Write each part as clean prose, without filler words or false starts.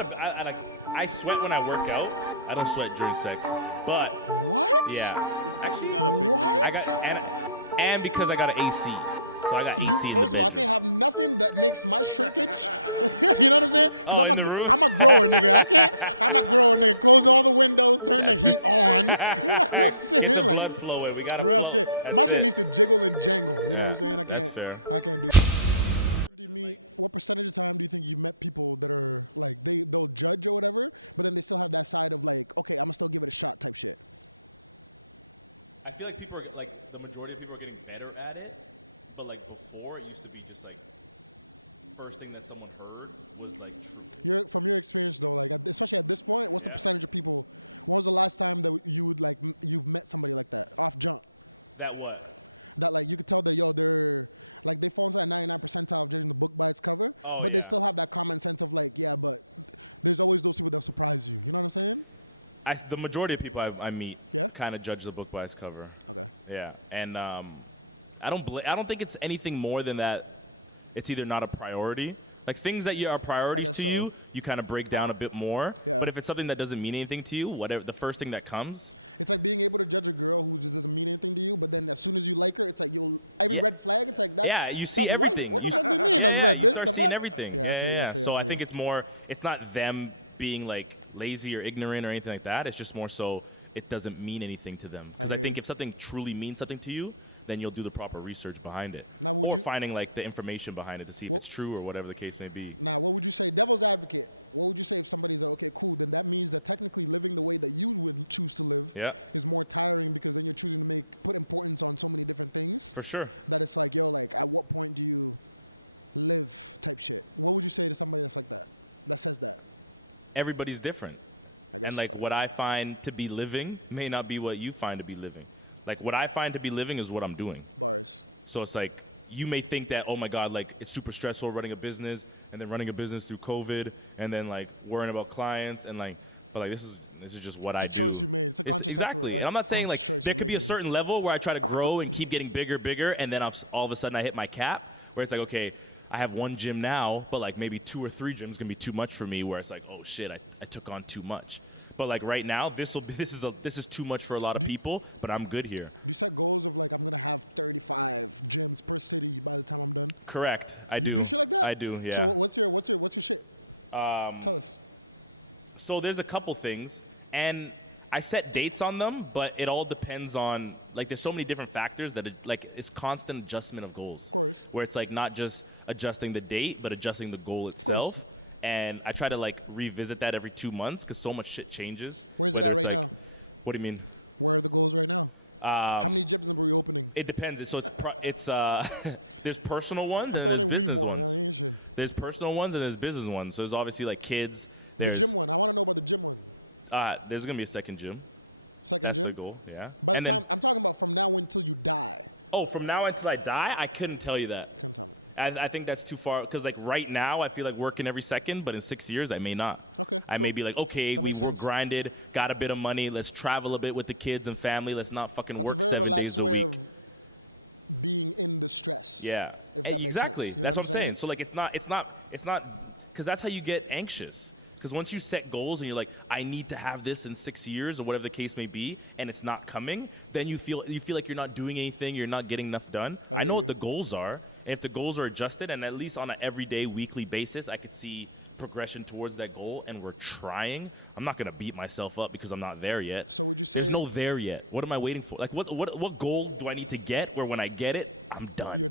I sweat when I work out. I don't sweat during sex, but yeah, actually, I got and because I got an AC, so I got AC in the bedroom. Oh, in the room. Get the blood flowing. We gotta flow. That's it. Yeah, that's fair. I feel like people are like the majority of people are getting better at it, but like before it used to be just like first thing that someone heard was like truth. Yeah. That what? Oh yeah. The majority of people I meet kind of judge the book by its cover. Yeah, and I don't think it's anything more than that. It's either not a priority, like things that are priorities to you, you kind of break down a bit more. But if it's something that doesn't mean anything to you, whatever the first thing that comes, yeah, yeah, you see everything. Yeah, you start seeing everything. Yeah. So I think it's more. It's not them being like lazy or ignorant or anything like that. It's just more so it doesn't mean anything to them. Because I think if something truly means something to you, then you'll do the proper research behind it, or finding like the information behind it to see if it's true or whatever the case may be. Yeah, for sure. Everybody's different. And like what I find to be living may not be what you find to be living. Like what I find to be living is what I'm doing. So it's like you may think that, oh my God, like it's super stressful running a business and then running a business through COVID and then like worrying about clients and like, but like this is just what I do. It's exactly. And I'm not saying like there could be a certain level where I try to grow and keep getting bigger, and then all of a sudden I hit my cap where it's like, okay, I have one gym now, but like maybe two or three gyms gonna be too much for me. Where it's like, oh shit, I took on too much. But like right now, this is too much for a lot of people. But I'm good here. Correct. I do. I do. Yeah. So there's a couple things, and I set dates on them, but it all depends on like there's so many different factors that it's constant adjustment of goals, where it's like not just adjusting the date, but adjusting the goal itself. And I try to like revisit that every 2 months because so much shit changes. Whether it's like, what do you mean? It depends. So it's there's personal ones and then there's business ones. There's personal ones and there's business ones. So there's obviously like kids. There's gonna be a second gym. That's the goal. Yeah. And then from now until I die, I couldn't tell you that. I think that's too far because like right now I feel like working every second, but in 6 years I may not. I may be like, okay, we were grinded, got a bit of money, let's travel a bit with the kids and family, let's not fucking work 7 days a week. Yeah, exactly. That's what I'm saying. So like, it's not, because that's how you get anxious. Because once you set goals and you're like, I need to have this in 6 years or whatever the case may be, and it's not coming, then you feel like you're not doing anything, you're not getting enough done. I know what the goals are, and if the goals are adjusted, and at least on an everyday, weekly basis, I could see progression towards that goal, and we're trying. I'm not gonna beat myself up because I'm not there yet. There's no there yet. What am I waiting for? Like, what goal do I need to get where when I get it, I'm done?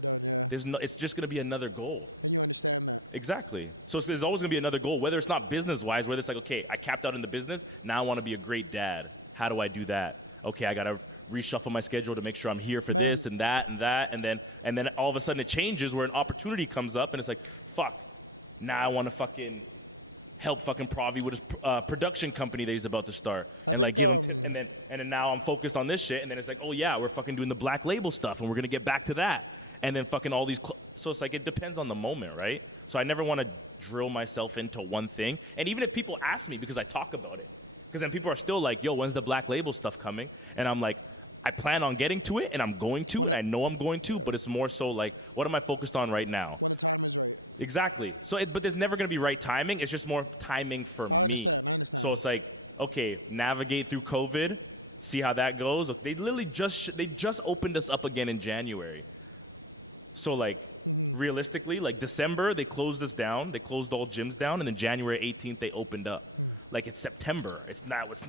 It's just gonna be another goal. Exactly. So there's always going to be another goal, whether it's not business-wise, whether it's like, okay, I capped out in the business, now I want to be a great dad. How do I do that? Okay, I got to reshuffle my schedule to make sure I'm here for this and that and that, and then all of a sudden it changes where an opportunity comes up, and it's like, fuck, now I want to fucking help fucking Pravi with his production company that he's about to start, and like give him, and then now I'm focused on this shit, and then it's like, oh yeah, we're fucking doing the black label stuff, and we're gonna get back to that, and then fucking all these. So it's like it depends on the moment, right? So I never want to drill myself into one thing, and even if people ask me because I talk about it, because then people are still like, yo, when's the black label stuff coming? And I'm like, I plan on getting to it, and I'm going to, and I know I'm going to, but it's more so like, what am I focused on right now? Exactly. So, but there's never going to be right timing. It's just more timing for me. So it's like, okay, navigate through COVID, see how that goes. Look, they literally they just opened us up again in January. So like, realistically, like December they closed us down. They closed all gyms down, and then January 18th they opened up. Like it's September.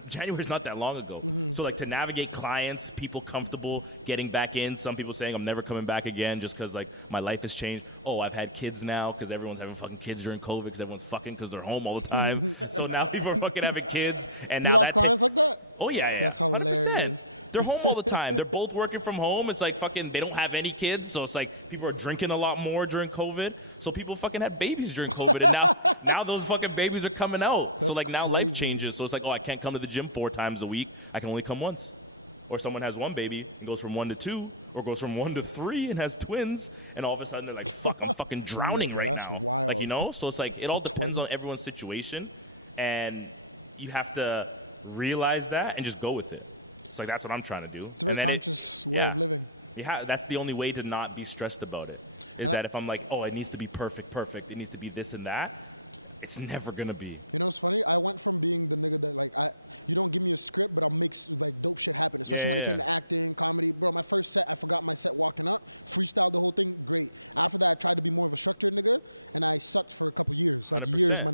January's not that long ago. So like to navigate clients, people comfortable getting back in. Some people saying I'm never coming back again just because like my life has changed. Oh, I've had kids now because everyone's having fucking kids during COVID because everyone's fucking because they're home all the time. So now people are fucking having kids, and now oh yeah, 100%. They're home all the time. They're both working from home. It's like fucking, they don't have any kids. So it's like people are drinking a lot more during COVID. So people fucking had babies during COVID. And now those fucking babies are coming out. So like now life changes. So it's like, oh, I can't come to the gym 4 times a week. I can only come once. Or someone has one baby and goes from 1 to 2, or goes from 1 to 3 and has twins. And all of a sudden they're like, fuck, I'm fucking drowning right now. Like, you know? So it's like, it all depends on everyone's situation. And you have to realize that and just go with it. So like that's what I'm trying to do. And then that's the only way to not be stressed about it, is that if I'm like, oh, it needs to be perfect, it needs to be this and that, it's never going to be. Yeah. 100%.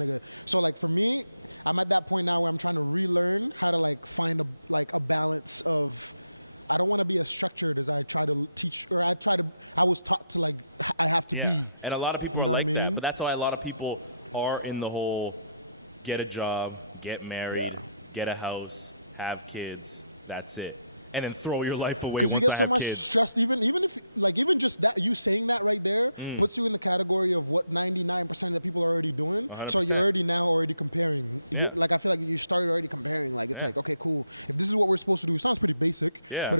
Yeah, and a lot of people are like that, but that's why a lot of people are in the whole get a job, get married, get a house, have kids, that's it. And then throw your life away once I have kids. 100%. Yeah. Yeah. Yeah.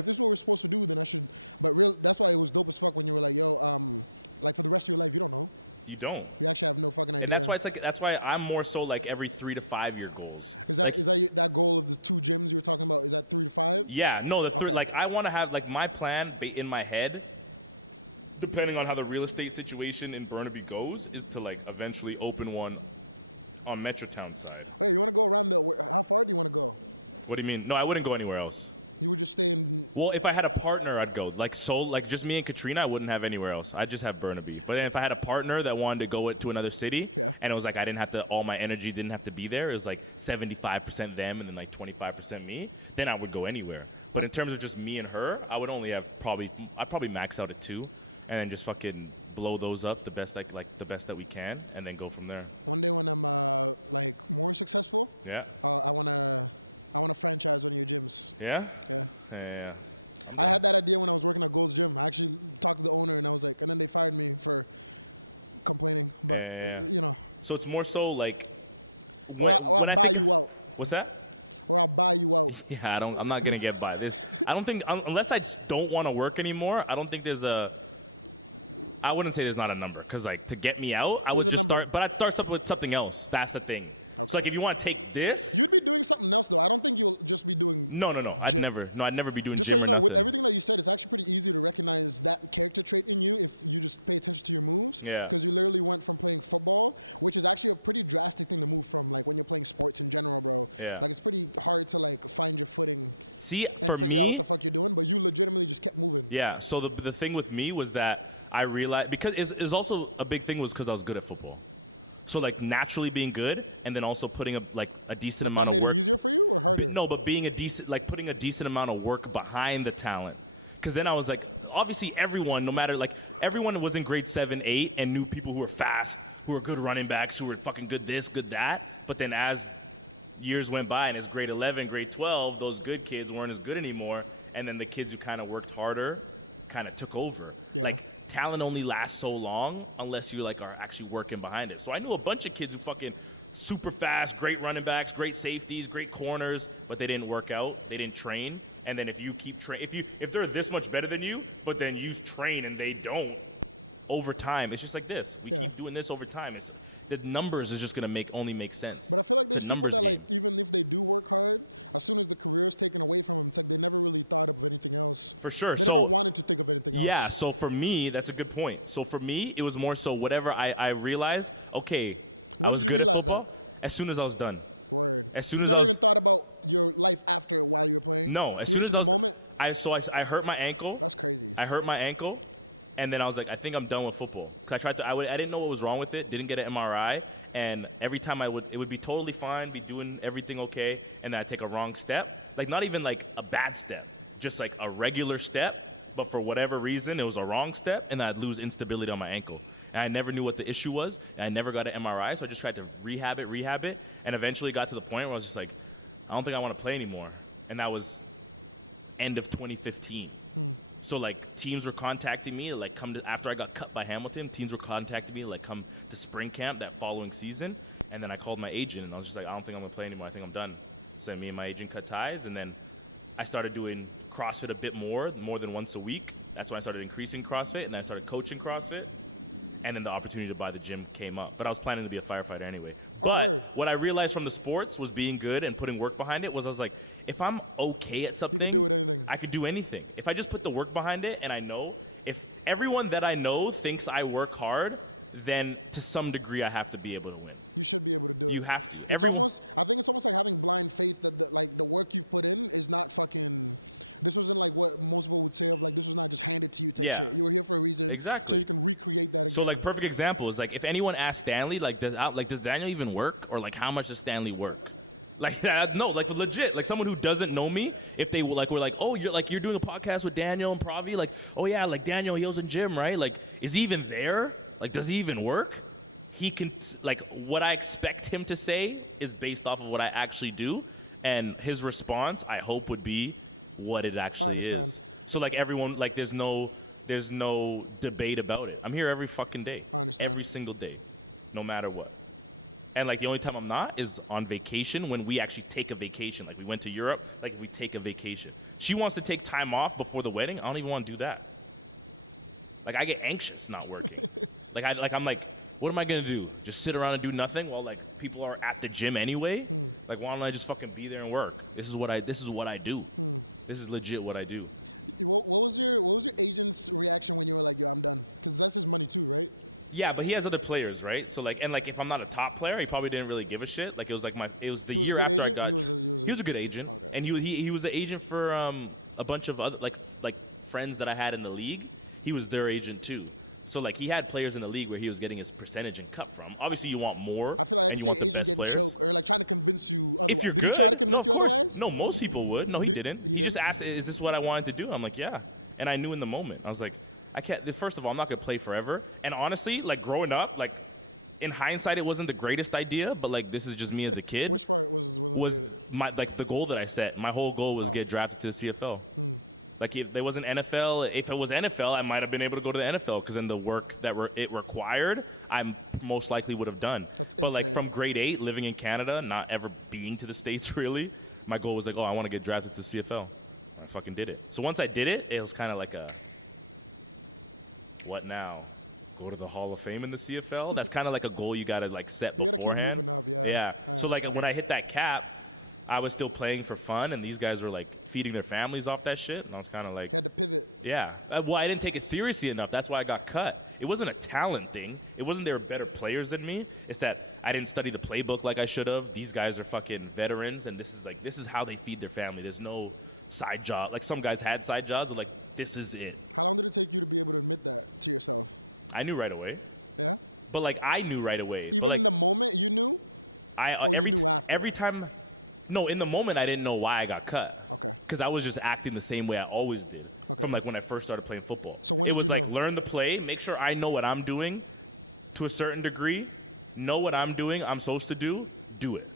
You don't. And that's why I'm more so like every 3 to 5 year goals. Like, yeah, no, like I want to have like my plan in my head, depending on how the real estate situation in Burnaby goes, is to like eventually open one on Metrotown side. What do you mean? No, I wouldn't go anywhere else. Well, if I had a partner, I'd go. Like just me and Katrina, I wouldn't have anywhere else. I'd just have Burnaby. But then if I had a partner that wanted to go to another city, and it was like I didn't have to, all my energy didn't have to be there, it was like 75% them and then like 25% me, then I would go anywhere. But in terms of just me and her, I would only have I'd probably max out at 2, and then just fucking blow those up the best the best that we can, and then go from there. Yeah. Yeah? Yeah. I'm done. Yeah. So it's more so like when I think of, what's that? Yeah, I'm not gonna get by this. I don't think unless I just don't want to work anymore. I don't think there's a. I wouldn't say there's not a number, because like to get me out, I would just start, but I'd start with something else. That's the thing. So like if you want to take this, no, I'd never be doing gym or nothing. Yeah. Yeah. See, for me, yeah. So the thing with me was that I realized, because it's also a big thing was because I was good at football. So like naturally being good, and then also putting a decent amount of work. But being putting a decent amount of work behind the talent. Because then I was like, obviously everyone, no matter, like everyone was in grade 7, 8 and knew people who were fast, who were good running backs, who were fucking good this, good that. But then as years went by, and as grade 11, grade 12, those good kids weren't as good anymore. And then the kids who kind of worked harder kind of took over. Like, talent only lasts so long unless you like are actually working behind it. So I knew a bunch of kids who fucking super fast, great running backs, great safeties, great corners, but they didn't work out, they didn't train. And then if you keep if they're this much better than you, but then you train and they don't, over time, it's just like this. We keep doing this over time. The numbers is just gonna only make sense. It's a numbers game. For sure. So Yeah, so for me, that's a good point. So for me, it was more so whatever I realized, okay, I was good at football as soon as I was done. As soon as I was, no, as soon as I was, I hurt my ankle. I hurt my ankle, and then I was like, I think I'm done with football. Cause I didn't know what was wrong with it. Didn't get an MRI, and every time it would be totally fine, be doing everything okay, and then I'd take a wrong step, like not even like a bad step, just like a regular step. But for whatever reason, it was a wrong step, and I'd lose instability on my ankle. And I never knew what the issue was, and I never got an MRI, so I just tried to rehab it, and eventually got to the point where I was just like, I don't think I want to play anymore. And that was end of 2015. So, like, teams were contacting me, like, after I got cut by Hamilton, teams were contacting me, like, come to spring camp that following season. And then I called my agent, and I was just like, I don't think I'm going to play anymore. I think I'm done. So me and my agent cut ties, and then I started doing CrossFit a bit more than once a week. That's when I started increasing CrossFit, and then I started coaching CrossFit. And then the opportunity to buy the gym came up. But I was planning to be a firefighter anyway. But what I realized from the sports was being good and putting work behind it was I was like, if I'm okay at something, I could do anything. If I just put the work behind it and I know, if everyone that I know thinks I work hard, then to some degree I have to be able to win. You have to. Everyone. Yeah, exactly. So like perfect example is like if anyone asks Stanley does Daniel even work, or like how much does Stanley work? Like no, like legit, like someone who doesn't know me, if they were like, oh, you're doing a podcast with Daniel and Pravi, like, oh yeah, like Daniel, he was in gym, right? Like, is he even there? Like, does he even work? He can like what I expect him to say is based off of what I actually do, and his response I hope would be what it actually is. So like everyone, like there's no debate about it. I'm here every fucking day, every single day, no matter what. And like the only time I'm not is on vacation, when we actually take a vacation. Like we went to Europe, like if we take a vacation. She wants to take time off before the wedding. I don't even want to do that. Like I get anxious not working. I'm like, what am I gonna do? Just sit around and do nothing while like people are at the gym anyway? Like why don't I just fucking be there and work? This is what I do. This is legit what I do. Yeah, but he has other players, right? So like, and like, if I'm not a top player, he probably didn't really give a shit. Like it was the year after I got. He was a good agent, and he was the agent for a bunch of other like friends that I had in the league. He was their agent too. So like, he had players in the league where he was getting his percentage and cut from. Obviously, you want more, and you want the best players. If you're good, no, of course, no. Most people would. No, he didn't. He just asked, "Is this what I wanted to do?" I'm like, "Yeah," and I knew in the moment. I was like, I can't. First of all, I'm not gonna play forever. And honestly, like growing up, like in hindsight, it wasn't the greatest idea. But like this is just me as a kid. Was the goal that I set? My whole goal was get drafted to the CFL. Like if there was an NFL, if it was NFL, I might have been able to go to the NFL because then the work that it required, I most likely would have done. But like from grade 8, living in Canada, not ever being to the States really, my goal was like, oh, I want to get drafted to the CFL. I fucking did it. So once I did it, it was kind of like a what now? Go to the Hall of Fame in the CFL? That's kind of like a goal you got to like set beforehand. Yeah. So like when I hit that cap, I was still playing for fun, and these guys were like feeding their families off that shit. And I was kind of like, yeah. Well, I didn't take it seriously enough. That's why I got cut. It wasn't a talent thing. It wasn't they were better players than me. It's that I didn't study the playbook like I should have. These guys are fucking veterans, and this is how they feed their family. There's no side job. Like some guys had side jobs, but like this is it. I knew right away. But like I knew right away. But like I every time, no, in the moment I didn't know why I got cut, because I was just acting the same way I always did from like when I first started playing football. It was like learn the play, make sure I know what I'm doing to a certain degree, know what I'm doing, I'm supposed to do it.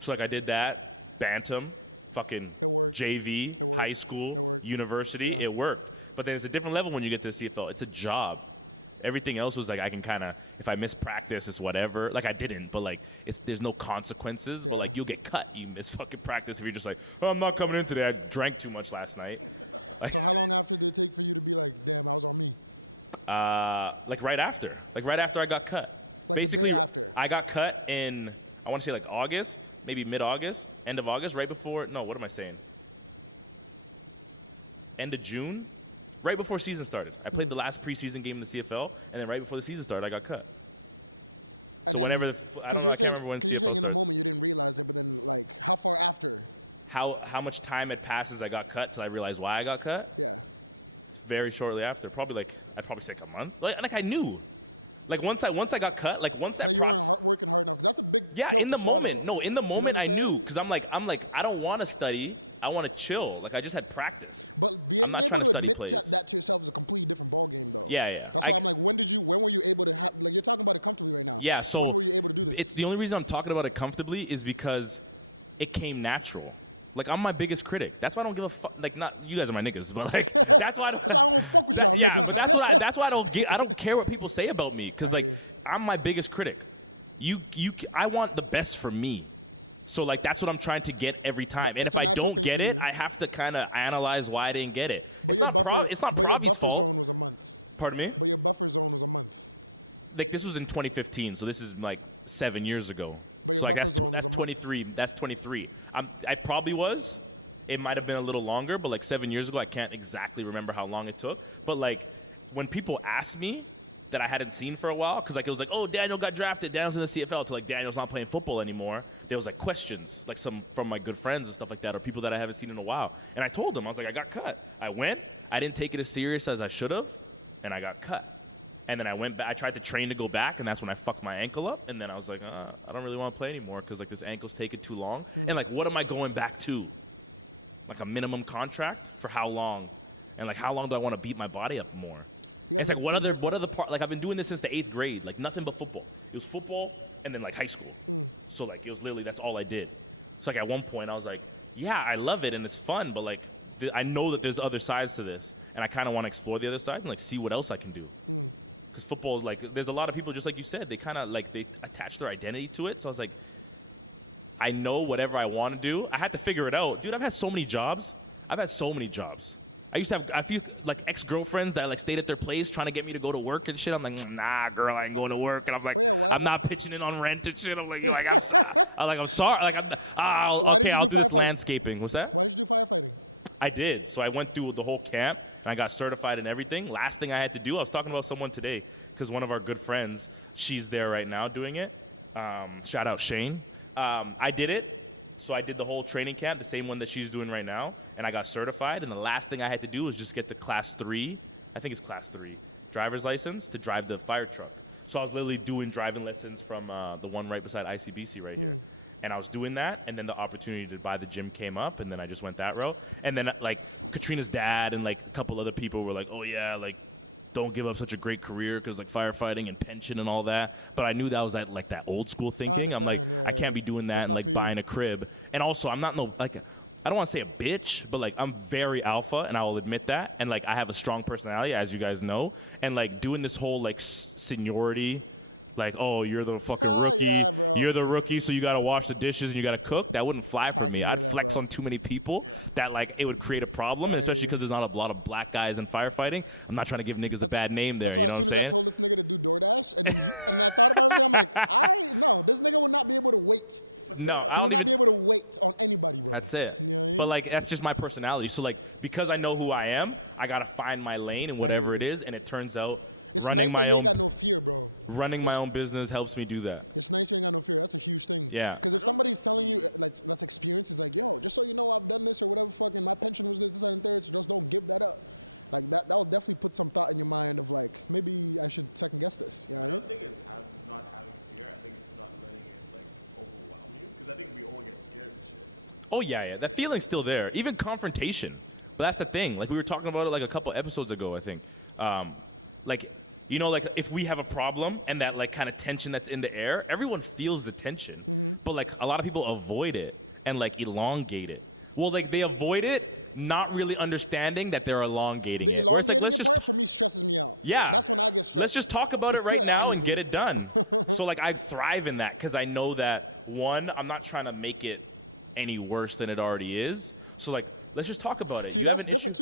So like I did that, bantam, fucking JV, high school, university, it worked. But then it's a different level when you get to the CFL. It's a job. Everything else was like I can kind of, if I miss practice, it's whatever. Like I didn't, but like there's no consequences. But like you'll get cut. You miss fucking practice if you're just like, oh, I'm not coming in today. I drank too much last night. Like, like right after I got cut. Basically, I got cut in, I want to say like August, maybe mid-August, end of August, right before. No, what am I saying? End of June. Right before season started. I played the last preseason game in the CFL, and then right before the season started, I got cut. So whenever I don't know, I can't remember when CFL starts. How much time had passed since I got cut till I realized why I got cut? Very shortly after, probably like I'd probably say like a month. Like I knew, like once I got cut, like once that process. Yeah, in the moment. No, in the moment I knew because I'm like I don't want to study. I want to chill. Like I just had practice. I'm not trying to study plays. Yeah. Yeah, so it's the only reason I'm talking about it comfortably is because it came natural. Like I'm my biggest critic. That's why I don't give a fuck. Like not you guys are my niggas, but like that's why I don't. That's why I don't care what people say about me because like I'm my biggest critic. I want the best for me. So like that's what I'm trying to get every time. And if I don't get it, I have to kind of analyze why I didn't get it. It's not Pravi's fault. Pardon me? Like this was in 2015, so this is like 7 years ago. So like that's 23. That's 23. I probably was. It might have been a little longer, but like 7 years ago, I can't exactly remember how long it took. But like when people ask me that I hadn't seen for a while, because like it was like, oh, Daniel got drafted, Daniel's in the CFL, to like Daniel's not playing football anymore. There was like questions, like some from my good friends and stuff like that, or people that I haven't seen in a while. And I told them, I was like, I got cut. I went. I didn't take it as serious as I should have, and I got cut. And then I went back. I tried to train to go back, and that's when I fucked my ankle up. And then I was like, I don't really want to play anymore because like this ankle's taking too long. And like, what am I going back to? Like a minimum contract for how long? And like, how long do I want to beat my body up more? And it's like, what other part? Like I've been doing this since the 8th grade. Like nothing but football. It was football and then like high school. So like it was literally that's all I did. So like at one point I was like, yeah, I love it and it's fun, but like I know that there's other sides to this, and I kind of want to explore the other sides and like see what else I can do. Because football is like, there's a lot of people, just like you said, they kind of like, they attach their identity to it. So I was like, I know whatever I want to do. I had to figure it out. Dude, I've had so many jobs. I used to have a few like ex-girlfriends that like stayed at their place trying to get me to go to work and shit. I'm like, nah, girl, I ain't going to work. And I'm like, I'm not pitching in on rent and shit. I'm like, I'm sorry. Like, I'll do this landscaping. What's that? I did. So I went through the whole camp. And I got certified and everything. Last thing I had to do, I was talking about someone today because one of our good friends, she's there right now doing it. Shout out Shane. I did it. So I did the whole training camp, the same one that she's doing right now, and I got certified. And the last thing I had to do was just get the Class 3, I think it's Class 3, driver's license to drive the fire truck. So I was literally doing driving lessons from the one right beside ICBC right here. And I was doing that, and then the opportunity to buy the gym came up, and then I just went that route. And then, like, Katrina's dad and, like, a couple other people were like, oh, yeah, like, don't give up such a great career because, like, firefighting and pension and all that. But I knew that was, that old school thinking. I'm like, I can't be doing that and, like, buying a crib. And also, I'm not I don't want to say a bitch, but, like, I'm very alpha, and I will admit that. And, like, I have a strong personality, as you guys know. And, like, doing this whole, like, seniority, like, oh, you're the fucking rookie. You're the rookie, so you got to wash the dishes and you got to cook. That wouldn't fly for me. I'd flex on too many people that, like, it would create a problem, and especially because there's not a lot of black guys in firefighting. I'm not trying to give niggas a bad name there. You know what I'm saying? No, I don't even – that's it. But, like, that's just my personality. So, like, because I know who I am, I got to find my lane in whatever it is, and it turns out running my own business helps me do that. Yeah. Oh, yeah. That feeling's still there. Even confrontation. But that's the thing. Like, we were talking about it, like, a couple episodes ago, I think. Like, you know, like, if we have a problem and that, like, kind of tension that's in the air, everyone feels the tension. But, like, a lot of people avoid it and, like, elongate it. Well, like, they avoid it not really understanding that they're elongating it. Where it's like, let's just talk about it right now and get it done. So, like, I thrive in that because I know that, one, I'm not trying to make it any worse than it already is. So, like, let's just talk about it. You have an issue?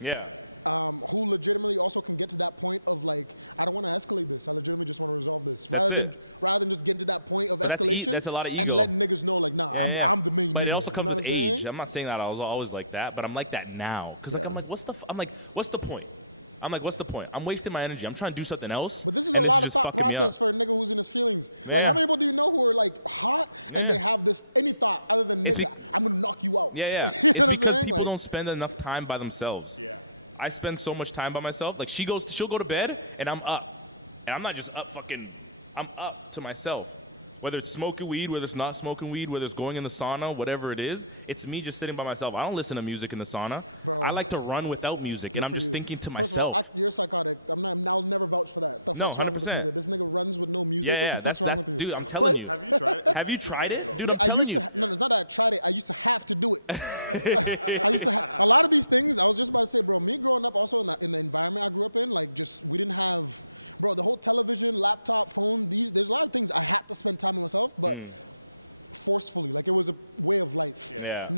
Yeah. That's it. But that's a lot of ego. Yeah, yeah, yeah. But it also comes with age. I'm not saying that I was always like that, but I'm like that now. Cause like I'm like, I'm like, what's the point? I'm like, what's the point? I'm wasting my energy. I'm trying to do something else, and this is just fucking me up. Yeah, yeah. It's be- yeah, yeah. It's because people don't spend enough time by themselves. I spend so much time by myself. Like she'll go to bed, and I'm up, and I'm not just up fucking. I'm up to myself. Whether it's smoking weed, whether it's not smoking weed, whether it's going in the sauna, whatever it is, it's me just sitting by myself. I don't listen to music in the sauna. I like to run without music, and I'm just thinking to myself. No, 100%. Yeah, yeah, that's dude, I'm telling you. Have you tried it? Dude, I'm telling you. Yeah.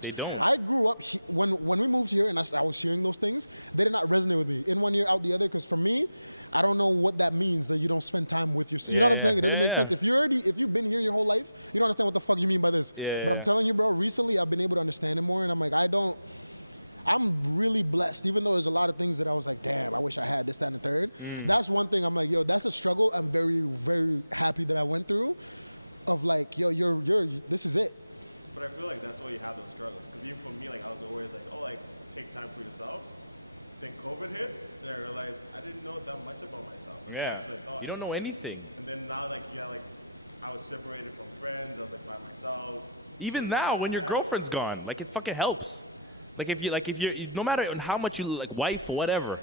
They don't. Yeah, yeah, yeah, yeah. Yeah, yeah. Yeah. You don't know anything. Even now, when your girlfriend's gone, like it fucking helps. Like if you're no matter how much you like wife or whatever,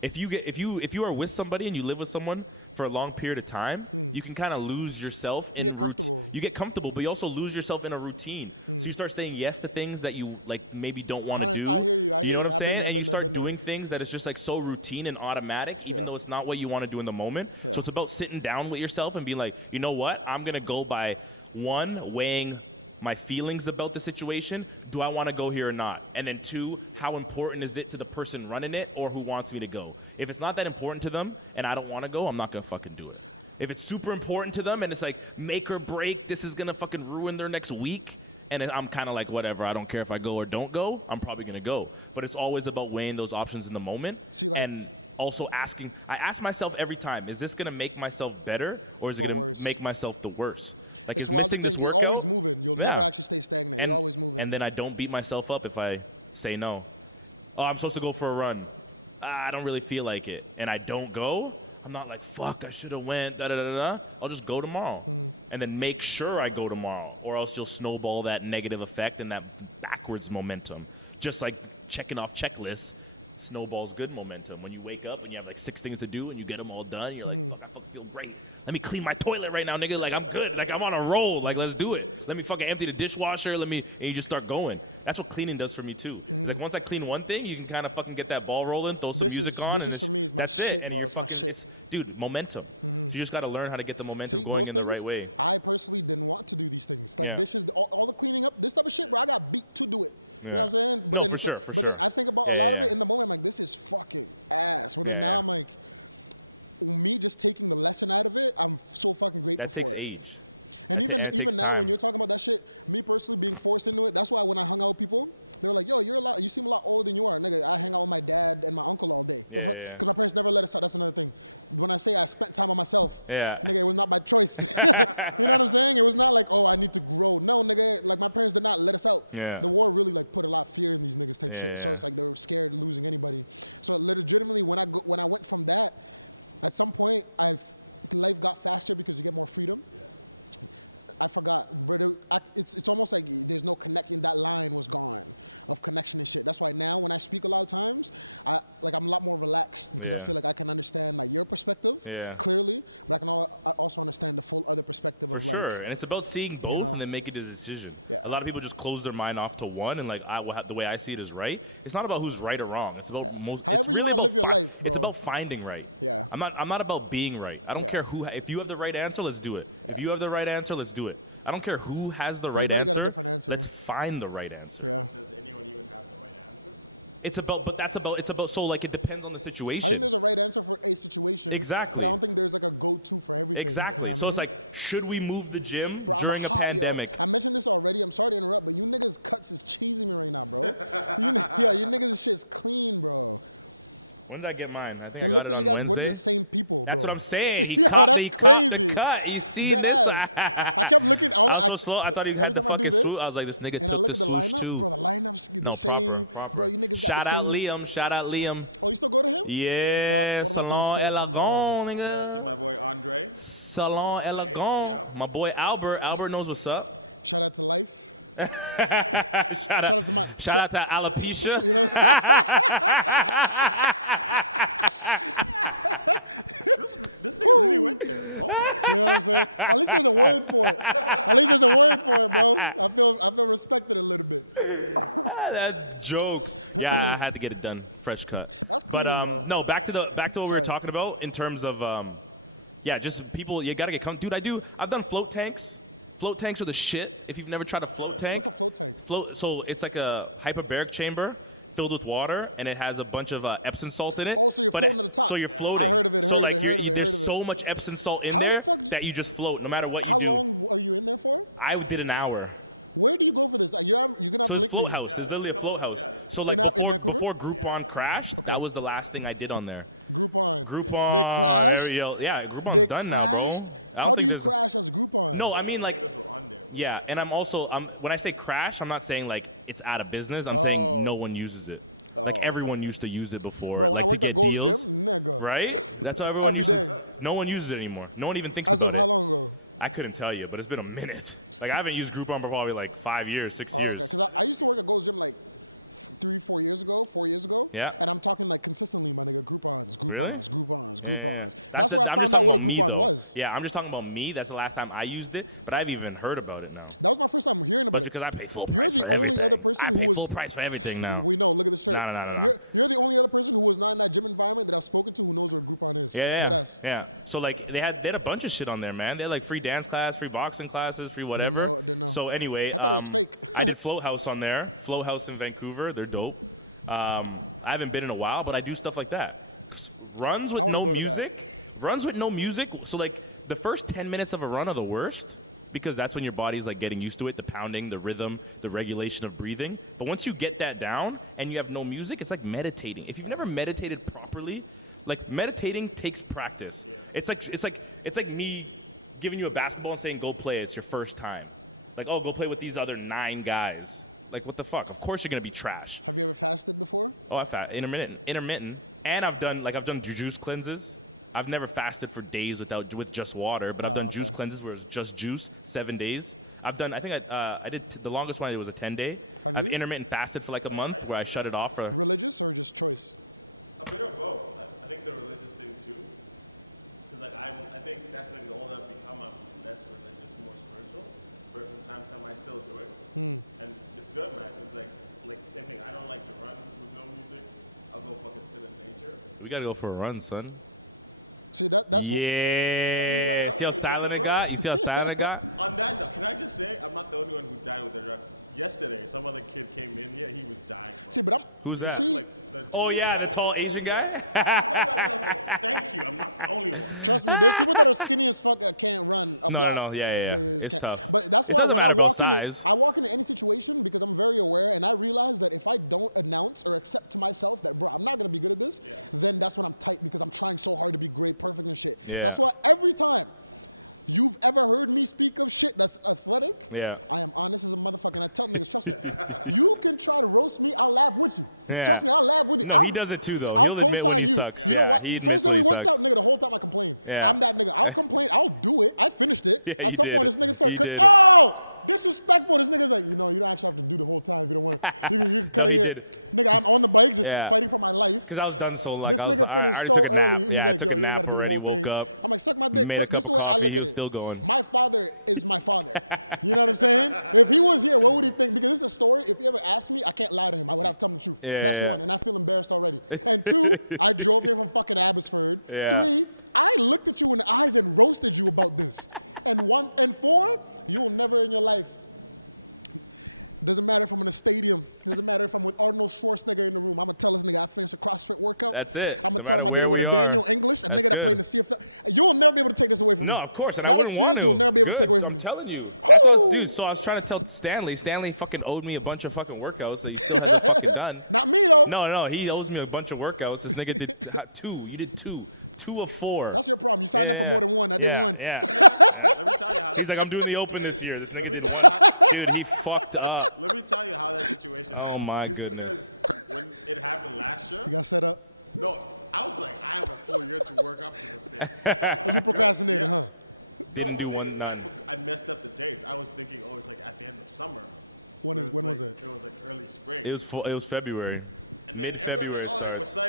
if you are with somebody and you live with someone for a long period of time, you can kind of lose yourself in routine. You get comfortable, but you also lose yourself in a routine. So you start saying yes to things that you like maybe don't want to do. You know what I'm saying? And you start doing things that is just like so routine and automatic, even though it's not what you want to do in the moment. So it's about sitting down with yourself and being like, you know what? I'm gonna go by one, weighing my feelings about the situation. Do I want to go here or not? And then two, how important is it to the person running it or who wants me to go? If it's not that important to them and I don't want to go, I'm not going to fucking do it. If it's super important to them and it's like make or break, this is going to fucking ruin their next week, and I'm kind of like, whatever, I don't care if I go or don't go, I'm probably going to go. But it's always about weighing those options in the moment and also asking. I ask myself every time, is this going to make myself better or is it going to make myself the worse? Like, is missing this workout? Yeah. And and then I don't beat myself up if I say no. Oh, I'm supposed to go for a run. I don't really feel like it. And I don't go. I'm not like, fuck, I should have went, da da da da. I'll just go tomorrow. And then make sure I go tomorrow, or else you'll snowball that negative effect and that backwards momentum. Just like checking off checklists snowballs good momentum. When you wake up and you have like 6 things to do and you get them all done, you're like, fuck, I fucking feel great. Let me clean my toilet right now, nigga. Like, I'm good. Like, I'm on a roll. Like, let's do it. Let me fucking empty the dishwasher. And you just start going. That's what cleaning does for me, too. It's like, once I clean one thing, you can kind of fucking get that ball rolling, throw some music on, and that's it. And you're fucking, dude, momentum. So you just got to learn how to get the momentum going in the right way. Yeah. Yeah. No, for sure, for sure. Yeah, yeah, yeah. Yeah, yeah. That takes age. And it takes time. Yeah, yeah, yeah. Yeah. Yeah. Yeah. Yeah. Yeah. For sure. And it's about seeing both and then making a decision. A lot of people just close their mind off to one and like the way I see it is right. It's not about who's right or wrong. It's really about it's about finding right. I'm not about being right. I don't care who if you have the right answer, let's do it. If you have the right answer, let's do it. I don't care who has the right answer. Let's find the right answer. it's about, so like it depends on the situation. Exactly. Exactly. So it's like, should we move the gym during a pandemic? When did I get mine? I think I got it on Wednesday. That's what I'm saying. He copped the cut. You seen this? I was so slow. I thought he had the fucking swoosh. I was like, this nigga took the swoosh too. No, proper. Shout out Liam. Yeah, Salon Elegant, nigga. Salon Elegant. My boy Albert knows what's up. shout out to Alopecia. That's jokes. Yeah, I had to get it done, fresh cut. But no, back to what we were talking about in terms of yeah, just people. You gotta get dude. I've done float tanks. Float tanks are the shit. If you've never tried a float tank, so it's like a hyperbaric chamber filled with water, and it has a bunch of Epsom salt in it. So you're floating. So like there's so much Epsom salt in there that you just float no matter what you do. I did an hour. So it's float house. There's literally a float house. So like before Groupon crashed, that was the last thing I did on there. Groupon, yeah, Groupon's done now, bro. I don't think there's. No, I mean like, yeah, and when I say crash, I'm not saying like it's out of business. I'm saying no one uses it. Like everyone used to use it before, like to get deals, right? That's how everyone used to. No one uses it anymore. No one even thinks about it. I couldn't tell you, but it's been a minute. Like I haven't used Groupon for probably like 5 years, 6 years. Yeah. Really? Yeah. I'm just talking about me though. Yeah, I'm just talking about me. That's the last time I used it, but I've even heard about it now. But it's because I pay full price for everything. I pay full price for everything now. No. Yeah. So like they had a bunch of shit on there, man. They had like free dance class, free boxing classes, free whatever. So anyway, I did Float House on there. Float House in Vancouver. They're dope. I haven't been in a while, but I do stuff like that. Runs with no music. So like the first 10 minutes of a run are the worst because that's when your body's like getting used to it, the pounding, the rhythm, the regulation of breathing. But once you get that down and you have no music, it's like meditating. If you've never meditated properly, like meditating takes practice. It's like me giving you a basketball and saying go play. It's your first time. Like, oh, go play with these other 9 guys. Like, what the fuck? Of course you're gonna be trash. Oh, I fast intermittent, and I've done juice cleanses. I've never fasted for days with just water, but I've done juice cleanses where it's just juice 7 days. I did the longest one I did was a 10-day. I've intermittent fasted for like a month where I shut it off for. We gotta go for a run, son. Yeah. See how silent it got? You see how silent it got? Who's that? Oh, yeah, the tall Asian guy? No. Yeah. It's tough. It doesn't matter about size. Yeah. Yeah. Yeah. No, he does it too, though. He'll admit when he sucks. Yeah, he admits when he sucks. Yeah. Yeah, you did. He did. No, he did. Yeah. Because I was done so, like, I already took a nap. Yeah, I took a nap already, woke up, made a cup of coffee. He was still going. Yeah. Yeah. That's it. No matter where we are, that's good. No, of course, and I wouldn't want to. Good, I'm telling you. That's what I was, dude. So I was trying to tell Stanley. Stanley fucking owed me a bunch of fucking workouts that he still hasn't fucking done. No, he owes me a bunch of workouts. This nigga did 2. You did 2. 2 of 4. Yeah. He's like, I'm doing the Open this year. This nigga did 1. Dude, he fucked up. Oh my goodness. Didn't do none. It was February. Mid-February it starts.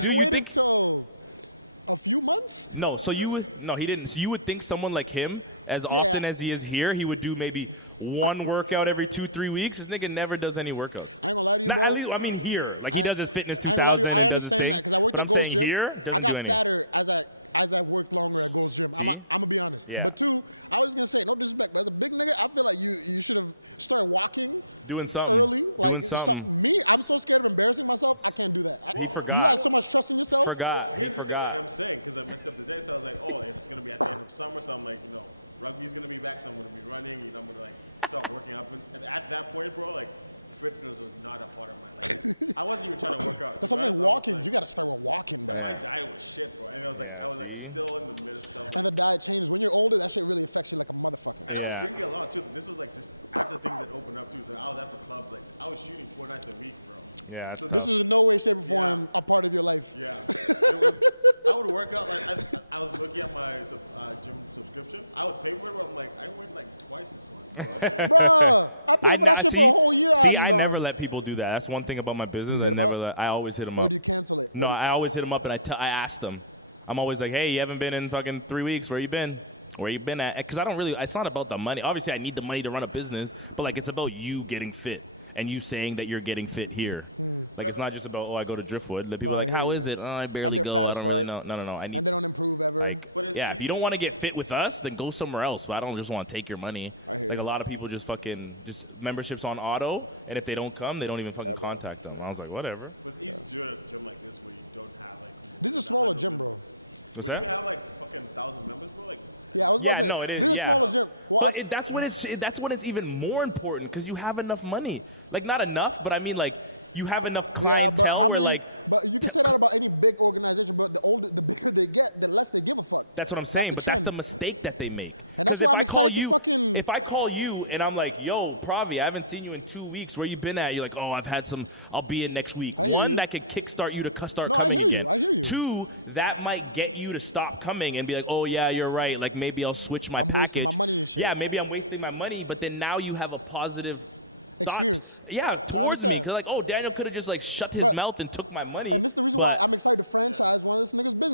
Do you think? No, so no, he didn't. So you would think someone like him, as often as he is here, he would do maybe 1 workout every 2-3 weeks. This nigga never does any workouts. Not at least, I mean here. Like he does his Fitness 2000 and does his thing. But I'm saying here, doesn't do any. See? Yeah. Doing something. He forgot. He forgot. Yeah, see? Yeah. Yeah, that's tough. See, I never let people do that. That's one thing about my business. I always hit them up. No, I always hit them up and I ask them. I'm always like, hey, you haven't been in fucking 3 weeks. Where you been? Where you been at? Because it's not about the money. Obviously, I need the money to run a business, but like it's about you getting fit and you saying that you're getting fit here. Like it's not just about, oh, I go to Driftwood. The people are like, how is it? Oh, I barely go. I don't really know. No. I need, like, yeah, if you don't want to get fit with us, then go somewhere else. But I don't just want to take your money. Like a lot of people just memberships on auto, and if they don't come, they don't even fucking contact them. I was like, whatever. What's that? Yeah, no, it is. Yeah, but that's when it's even more important because you have enough money. Like not enough, but I mean like you have enough clientele where like. That's what I'm saying, but that's the mistake that they make. Because if I call you and I'm like, yo, Pravi, I haven't seen you in 2 weeks. Where you been at? You're like, oh, I'll be in next week. 1, that could kickstart you to start coming again. 2, that might get you to stop coming and be like, oh, yeah, you're right. Like, maybe I'll switch my package. Yeah, maybe I'm wasting my money, but then now you have a positive thought, yeah, towards me. Because, like, oh, Daniel could have just, like, shut his mouth and took my money, but...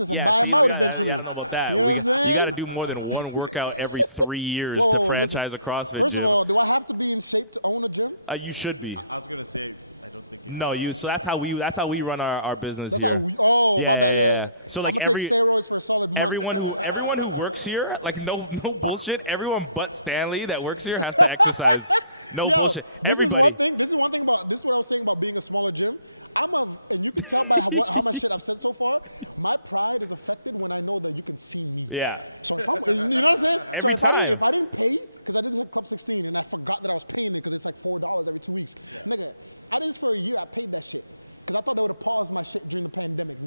Yeah, see, I don't know about that. You got to do more than 1 workout every 3 years to franchise a CrossFit gym. You should be. No, so that's how we run our business here. Yeah. So like everyone who works here, like no bullshit. Everyone but Stanley that works here has to exercise. No bullshit. Everybody. Yeah. Every time.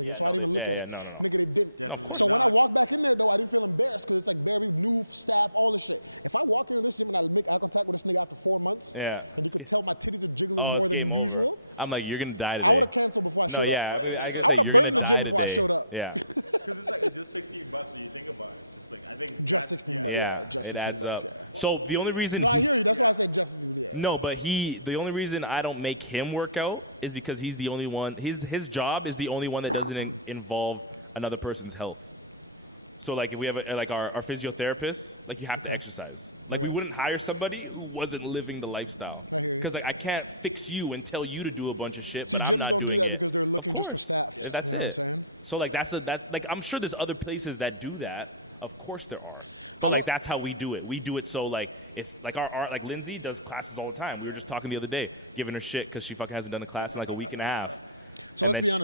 Yeah, no, no. No, of course not. Yeah. It's game over. I'm like, you're going to die today. No, yeah, I mean, I can say you're going to die today. Yeah. Yeah, it adds up. So the only reason the only reason I don't make him work out is because he's the only one. His job is the only one that doesn't involve another person's health. So like if we have our physiotherapist, like you have to exercise. Like we wouldn't hire somebody who wasn't living the lifestyle. Because like I can't fix you and tell you to do a bunch of shit, but I'm not doing it. Of course, that's it. So like that's like I'm sure there's other places that do that. Of course there are. But like that's how we do it. We do it so like if like our like Lindsay does classes all the time. We were just talking the other day, giving her shit because she fucking hasn't done a class in like a week and a half, and then she,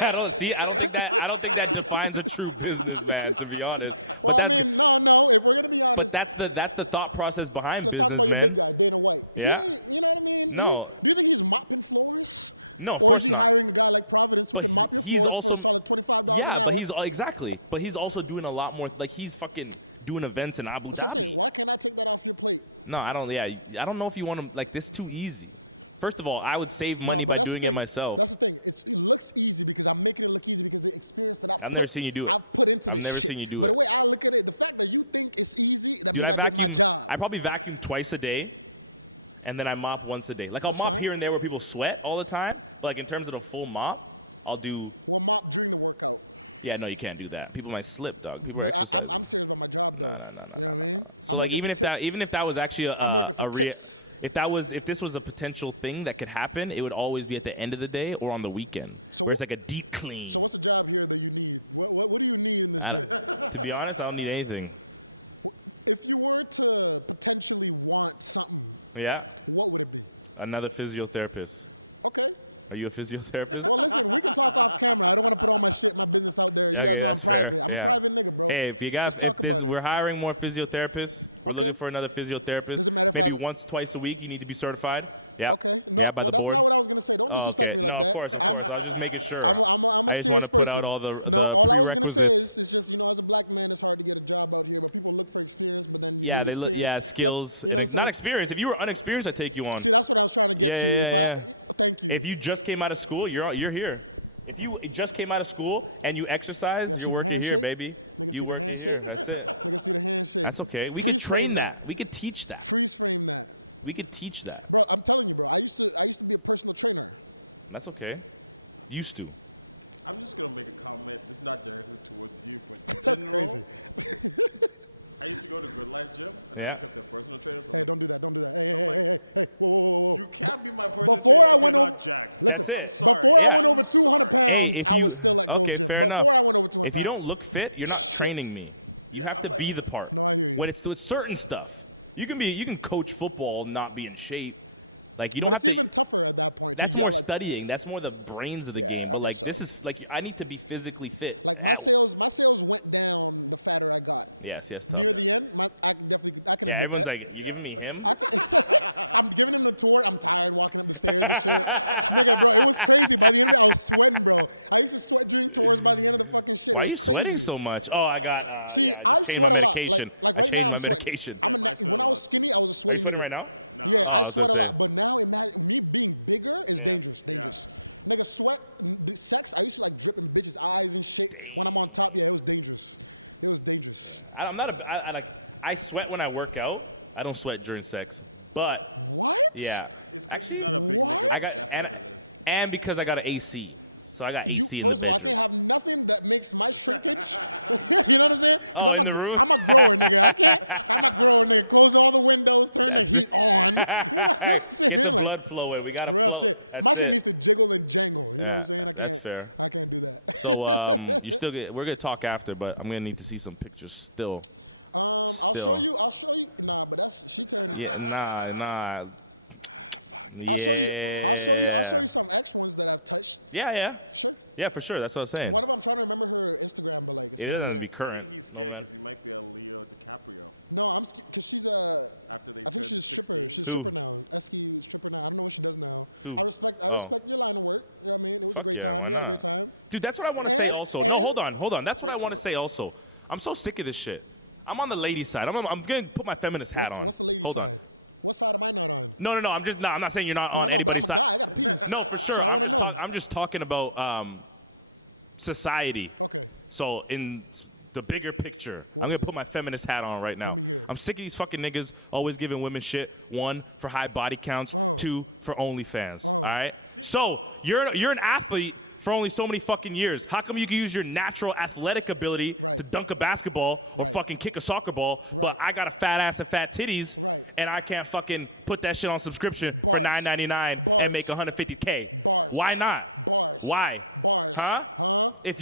I don't think that defines a true businessman, to be honest. But that's the thought process behind businessmen. Yeah. No. No, of course not. But he's also, yeah, but he's exactly. But he's also doing a lot more. Like he's fucking doing events in Abu Dhabi. No, I don't. Yeah, I don't know if you want to like this too easy. First of all, I would save money by doing it myself. I've never seen you do it. I've never seen you do it. Dude, I probably vacuum twice a day, and then I mop once a day. Like, I'll mop here and there where people sweat all the time, but, like, in terms of the full mop, I'll do... Yeah, no, you can't do that. People might slip, dog. People are exercising. No. So, like, even if that was actually if this was a potential thing that could happen, it would always be at the end of the day or on the weekend, where it's like a deep clean. To be honest, I don't need anything. Yeah. Another physiotherapist. Are you a physiotherapist? Okay, that's fair. Yeah. Hey, we're hiring more physiotherapists. We're looking for another physiotherapist. Maybe once, twice a week, you need to be certified. Yeah. Yeah, by the board. Oh, okay. No, of course. I was just making sure. I just want to put out all the prerequisites. Yeah, skills and not experience. If you were unexperienced, I'd take you on. Yeah. If you just came out of school, you're here. If you just came out of school and you exercise, you're working here, baby. You work it here. That's it. That's okay. We could train that. We could teach that. That's okay. Used to. Yeah. That's it. Yeah. Hey, okay, fair enough. If you don't look fit, you're not training me. You have to be the part. When it's certain stuff, you can coach football and not be in shape. Like you don't have to. That's more studying. That's more the brains of the game. But like this is like I need to be physically fit. Ow. Yes, tough. Yeah, everyone's like, you giving me him? Why are you sweating so much? Oh, I just changed my medication. Are you sweating right now? Oh, I was going to say. Yeah. Damn. Yeah. I sweat when I work out. I don't sweat during sex. But, yeah. Actually, I got, and because I got an AC. So I got AC in the bedroom. Oh, in the room? Get the blood flowing. We got to float. That's it. Yeah, that's fair. So, we're going to talk after, but I'm going to need to see some pictures still. Yeah, nah. Yeah. Yeah, for sure. That's what I was saying. It doesn't have to be current. No matter. Who? Oh. Fuck yeah, why not? Dude, that's what I want to say also. No, hold on. That's what I want to say also. I'm so sick of this shit. I'm on the lady side. I'm going to put my feminist hat on. Hold on. No. I'm not saying you're not on anybody's side. No, for sure. I'm just talking about society. So in the bigger picture, I'm going to put my feminist hat on right now. I'm sick of these fucking niggas always giving women shit. 1, for high body counts. 2, for OnlyFans. All right? So you're an athlete for only so many fucking years. How come you can use your natural athletic ability to dunk a basketball or fucking kick a soccer ball, but I got a fat ass and fat titties, and I can't fucking put that shit on subscription for $9.99 and make $150K? Why not? Why? Huh? If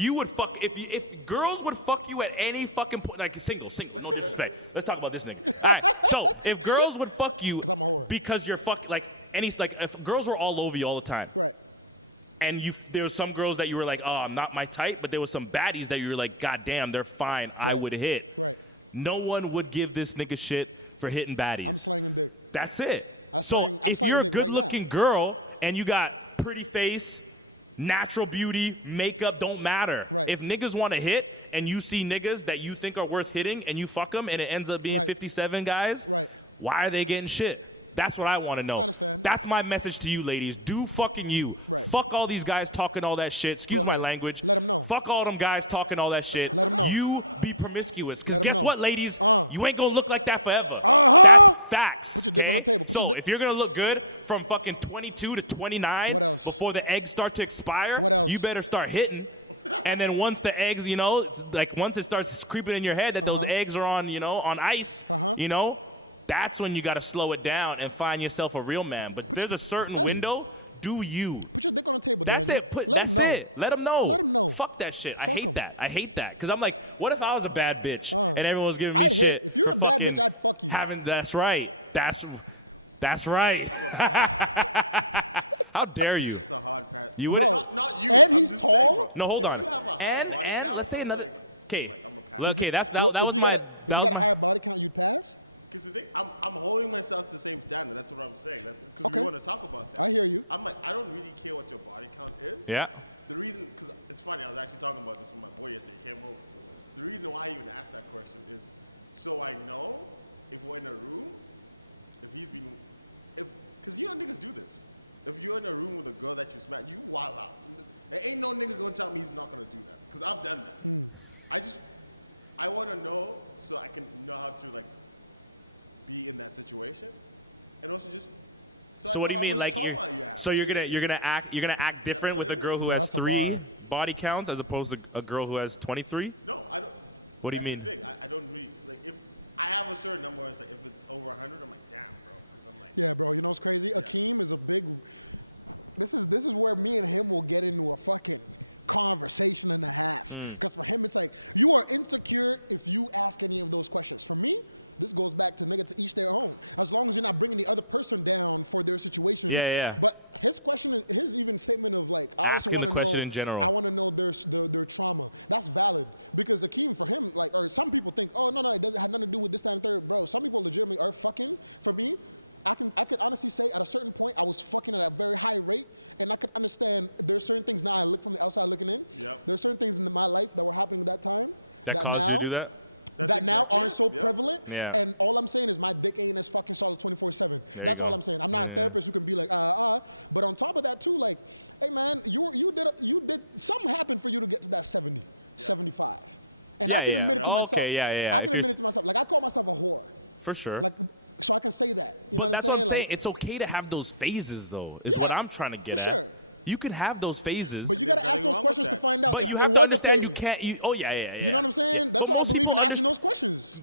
girls would fuck you at any fucking point, like single, no disrespect. Let's talk about this nigga. All right. So if girls would fuck you because you're if girls were all over you all the time, and there was some girls that you were like, oh, I'm not my type, but there was some baddies that you were like, god damn, they're fine, I would hit. No one would give this nigga shit for hitting baddies. That's it. So if you're a good-looking girl and you got pretty face, natural beauty, makeup, don't matter. If niggas want to hit and you see niggas that you think are worth hitting and you fuck them and it ends up being 57 guys, why are they getting shit? That's what I want to know. That's my message to you, ladies. Do fucking you. Fuck all these guys talking all that shit. Excuse my language. Fuck all them guys talking all that shit. You be promiscuous. Because guess what, ladies? You ain't going to look like that forever. That's facts, okay? So if you're going to look good from fucking 22 to 29 before the eggs start to expire, you better start hitting. And then once the eggs, once it starts creeping in your head that those eggs are on, on ice, that's when you got to slow it down and find yourself a real man. But there's a certain window. Do you. That's it. That's it. Let them know. Fuck that shit. I hate that. Because I'm like, what if I was a bad bitch and everyone was giving me shit for fucking having, that's right. That's right. How dare you? You wouldn't. No, hold on. And let's say another, okay. Okay, that was my. Yeah. So what do you mean? Like you're gonna act different with a girl who has 3 body counts as opposed to a girl who has 23? What do you mean? Yeah. Asking the question in general. That caused you to do that? Yeah. There you go. Yeah. Yeah. Okay, yeah. If you're for sure. But that's what I'm saying. It's okay to have those phases, though, is what I'm trying to get at. You can have those phases, but you have to understand you can't. Oh, yeah. But most people understand.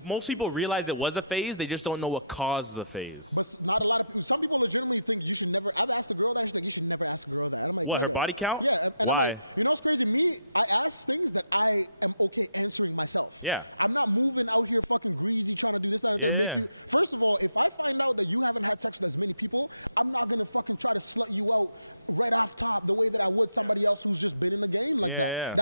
Most people realize it was a phase. They just don't know what caused the phase. What, her body count? Why? Yeah. Yeah. Yeah.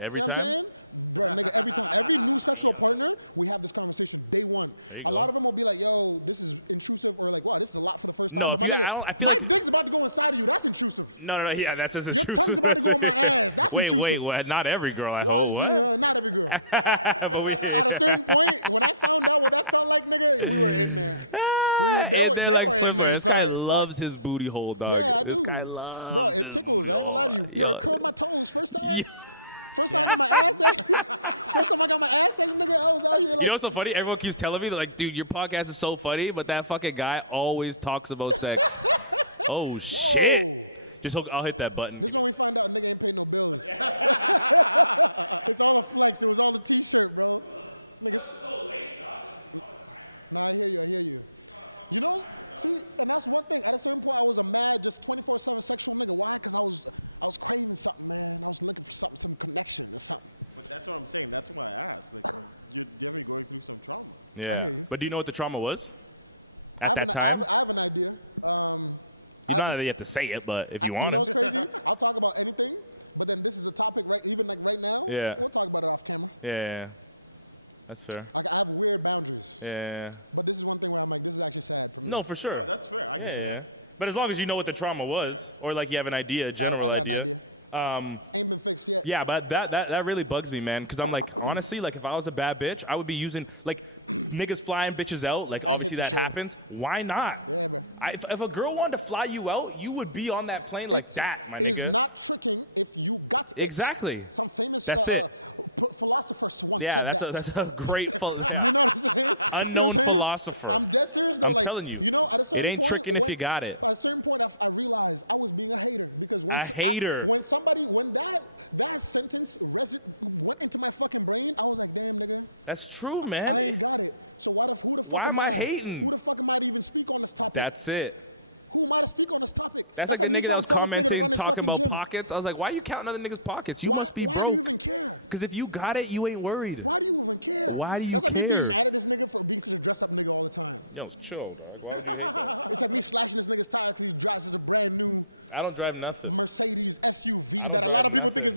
Every time? Damn. There you go. No, I feel like. No. Yeah, that's just the truth. Wait. What? Not every girl, I hope. What? But we. And they're like swimwear. This guy loves his booty hole, dog. This guy loves his booty hole. Yo. You know what's so funny? Everyone keeps telling me, like, dude, your podcast is so funny, but that fucking guy always talks about sex. Oh, shit. Just hold, I'll hit that button. Give me a Yeah. But do you know what the trauma was at that time? You know that you have to say it, but if you want to. Yeah. Yeah. That's fair. Yeah. No, for sure. Yeah. But as long as you know what the trauma was, or like you have an idea, a general idea. Yeah, but that really bugs me, man. Because I'm like, honestly, like if I was a bad bitch, I would be using, like, niggas flying bitches out. Like, obviously that happens. Why not? If a girl wanted to fly you out, you would be on that plane like that, my nigga. Exactly. That's it. Yeah, that's a great, unknown philosopher. I'm telling you, it ain't tricking if you got it. A hater. That's true, man. Why am I hating? That's it. That's like the nigga that was commenting, talking about pockets. I was like, why are you counting other niggas' pockets? You must be broke. Because if you got it, you ain't worried. Why do you care? Yo, it's chill, dog. Why would you hate that? I don't drive nothing. I don't drive nothing.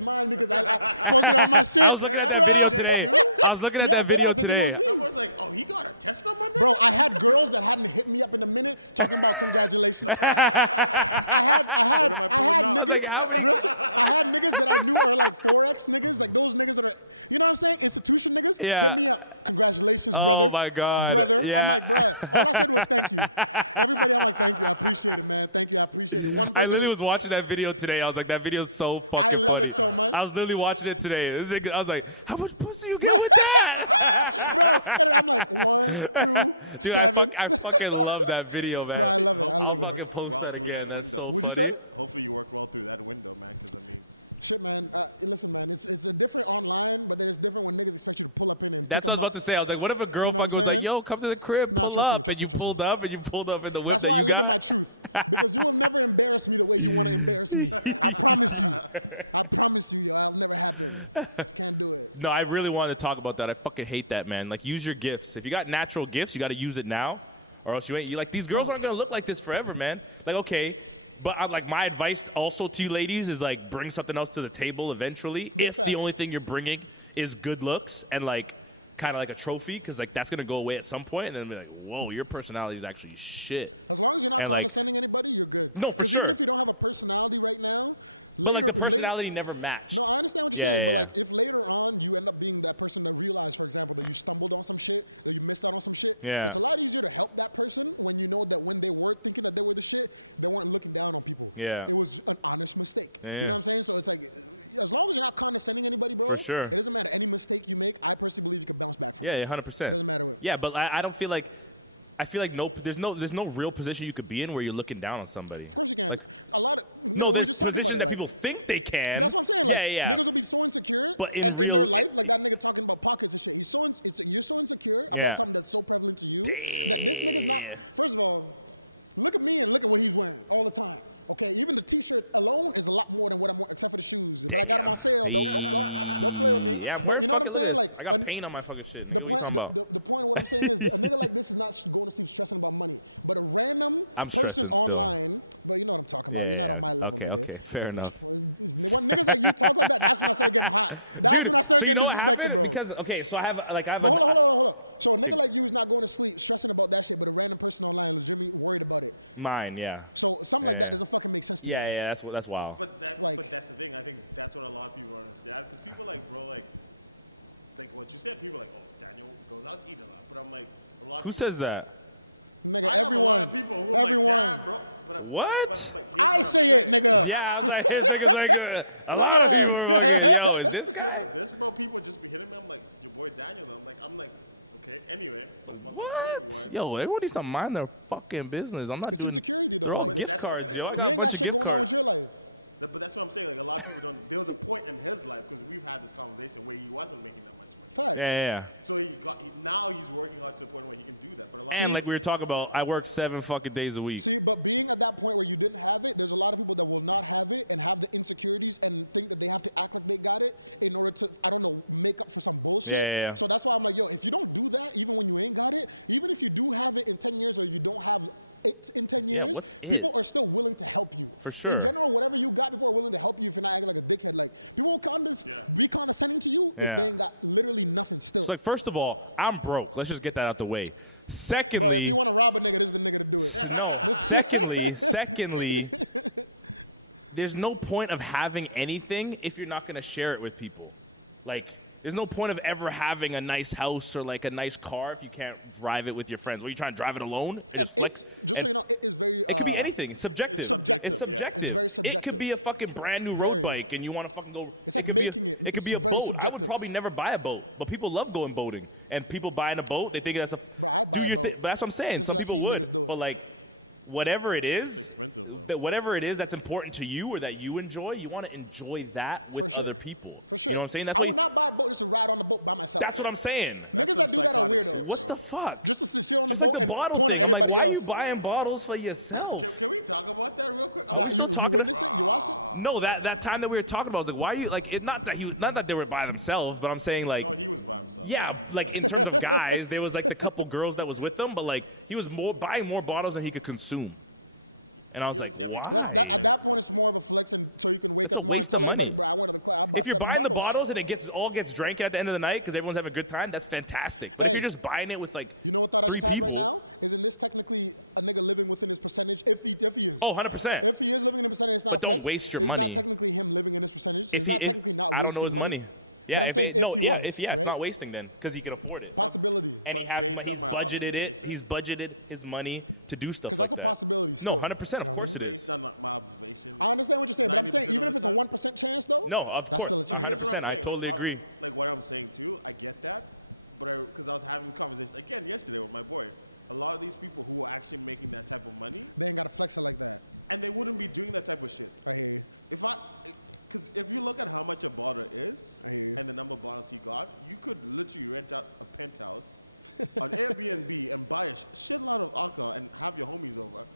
I was looking at that video today. I was like, how many? Yeah. Oh my God. Yeah. I literally was watching that video today. I was like, that video's so fucking funny. I was literally watching it today. I was like, how much pussy you get with that? Dude, I fucking love that video, man. I'll fucking post that again. That's so funny. That's what I was about to say. I was like, what if a girl fucking was like, yo, come to the crib, pull up, and you pulled up in the whip that you got? No, I really wanted to talk about that. I fucking hate that, man. Like, use your gifts. If you got natural gifts, you got to use it now, or else you ain't. You like, these girls aren't gonna look like this forever, man. Like, okay, but I'm like, my advice also to you ladies is like, bring something else to the table eventually. If the only thing you're bringing is good looks and like, kind of like a trophy, because like that's gonna go away at some point, and then be like, whoa, your personality is actually shit, and like, no, for sure. But like the personality never matched. Yeah. Yeah. Yeah. Yeah. For sure. Yeah, 100%. Yeah, but I don't feel like, I feel like there's no real position you could be in where you're looking down on somebody. Like, no, there's positions that people think they can. Yeah. But in real, yeah. Damn. Damn. Hey. Yeah, I'm wearing fucking, look at this. I got paint on my fucking shit, nigga. What you talking about? I'm stressing still. Yeah. Okay. Fair enough. Dude, so you know what happened? Because, okay, so I have a... Mine, yeah. Yeah, that's wild. Who says that? What? Yeah, I was like, his nigga's like, a lot of people are fucking, yo, is this guy? What? Yo, everybody needs to mind their fucking business. I'm not doing They're all gift cards, yo. I got a bunch of gift cards. Yeah. And like we were talking about, I work 7 fucking days a week. Yeah. Yeah, what's it? For sure. Yeah. So, like, first of all, I'm broke. Let's just get that out the way. Secondly, secondly, there's no point of having anything if you're not going to share it with people. Like, there's no point of ever having a nice house or, like, a nice car if you can't drive it with your friends. What, are you trying to drive it alone and just flex? And it could be anything. It's subjective. It's subjective. It could be a fucking brand new road bike and you want to fucking go. It could be a boat. I would probably never buy a boat, but people love going boating. And people buying a boat, they think that's do your thing. But that's what I'm saying. Some people would. But like, whatever it is that's important to you or that you enjoy, you want to enjoy that with other people. You know what I'm saying? That's what I'm saying. What the fuck? Just like the bottle thing. I'm like, why are you buying bottles for yourself? Are we still talking to? No, that time that we were talking about, I was like, why are you like? Not that they were by themselves, but I'm saying like, yeah, like in terms of guys, there was like the couple girls that was with them, but like he was buying more bottles than he could consume, and I was like, why? That's a waste of money. If you're buying the bottles and it all gets drank at the end of the night because everyone's having a good time, that's fantastic. But if you're just buying it with like 3 people, 100%. But don't waste your money. If I don't know his money. Yeah, it's not wasting then because he can afford it. And he's budgeted his money to do stuff like that. No, 100%, of course it is. No, of course, 100%. I totally agree.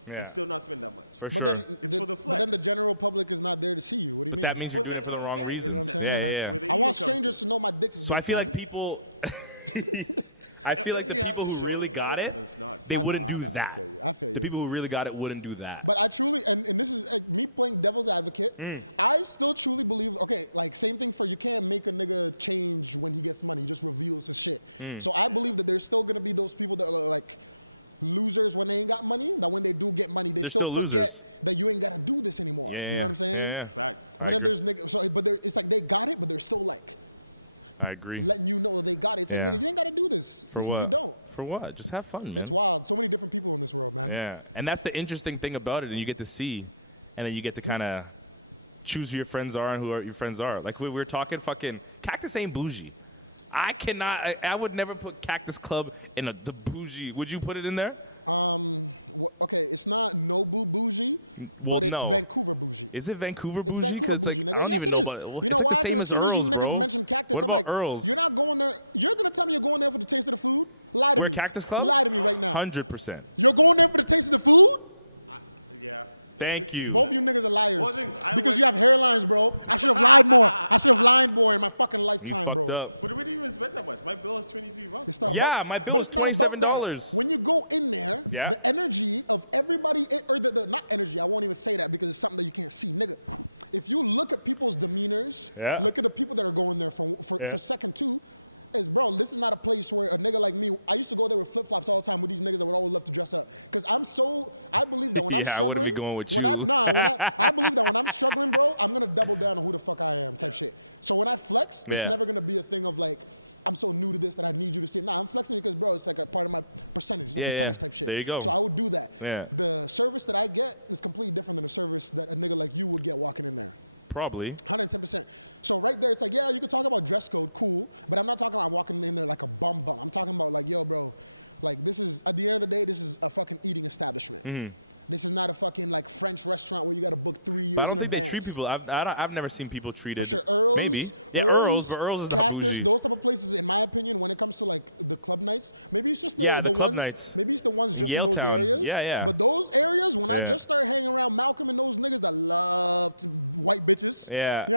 Yeah, for sure. But that means you're doing it for the wrong reasons. Yeah. So I feel like the people who really got it, they wouldn't do that. The people who really got it wouldn't do that. They're still losers. Yeah. I agree. Yeah. For what? Just have fun, man. Yeah. And that's the interesting thing about it, and you get to see, and then you get to kind of choose who your friends are and who your friends are. Like we were talking, fucking Cactus ain't bougie. I would never put Cactus Club in the bougie. Would you put it in there? Well, no. Is it Vancouver bougie? Because it's like, I don't even know about it. It's like the same as Earl's, bro. What about Earl's? We're Cactus Club? 100%. Thank you. You fucked up. Yeah, my bill was $27. Yeah. Yeah. Yeah, I wouldn't be going with you. Yeah. Yeah. There you go. Yeah. Probably. But I don't think they treat people. I've never seen people treated. Maybe. Yeah, Earl's, but Earl's is not bougie. Yeah, the club nights in Yaletown. Yeah, yeah. Yeah. Yeah.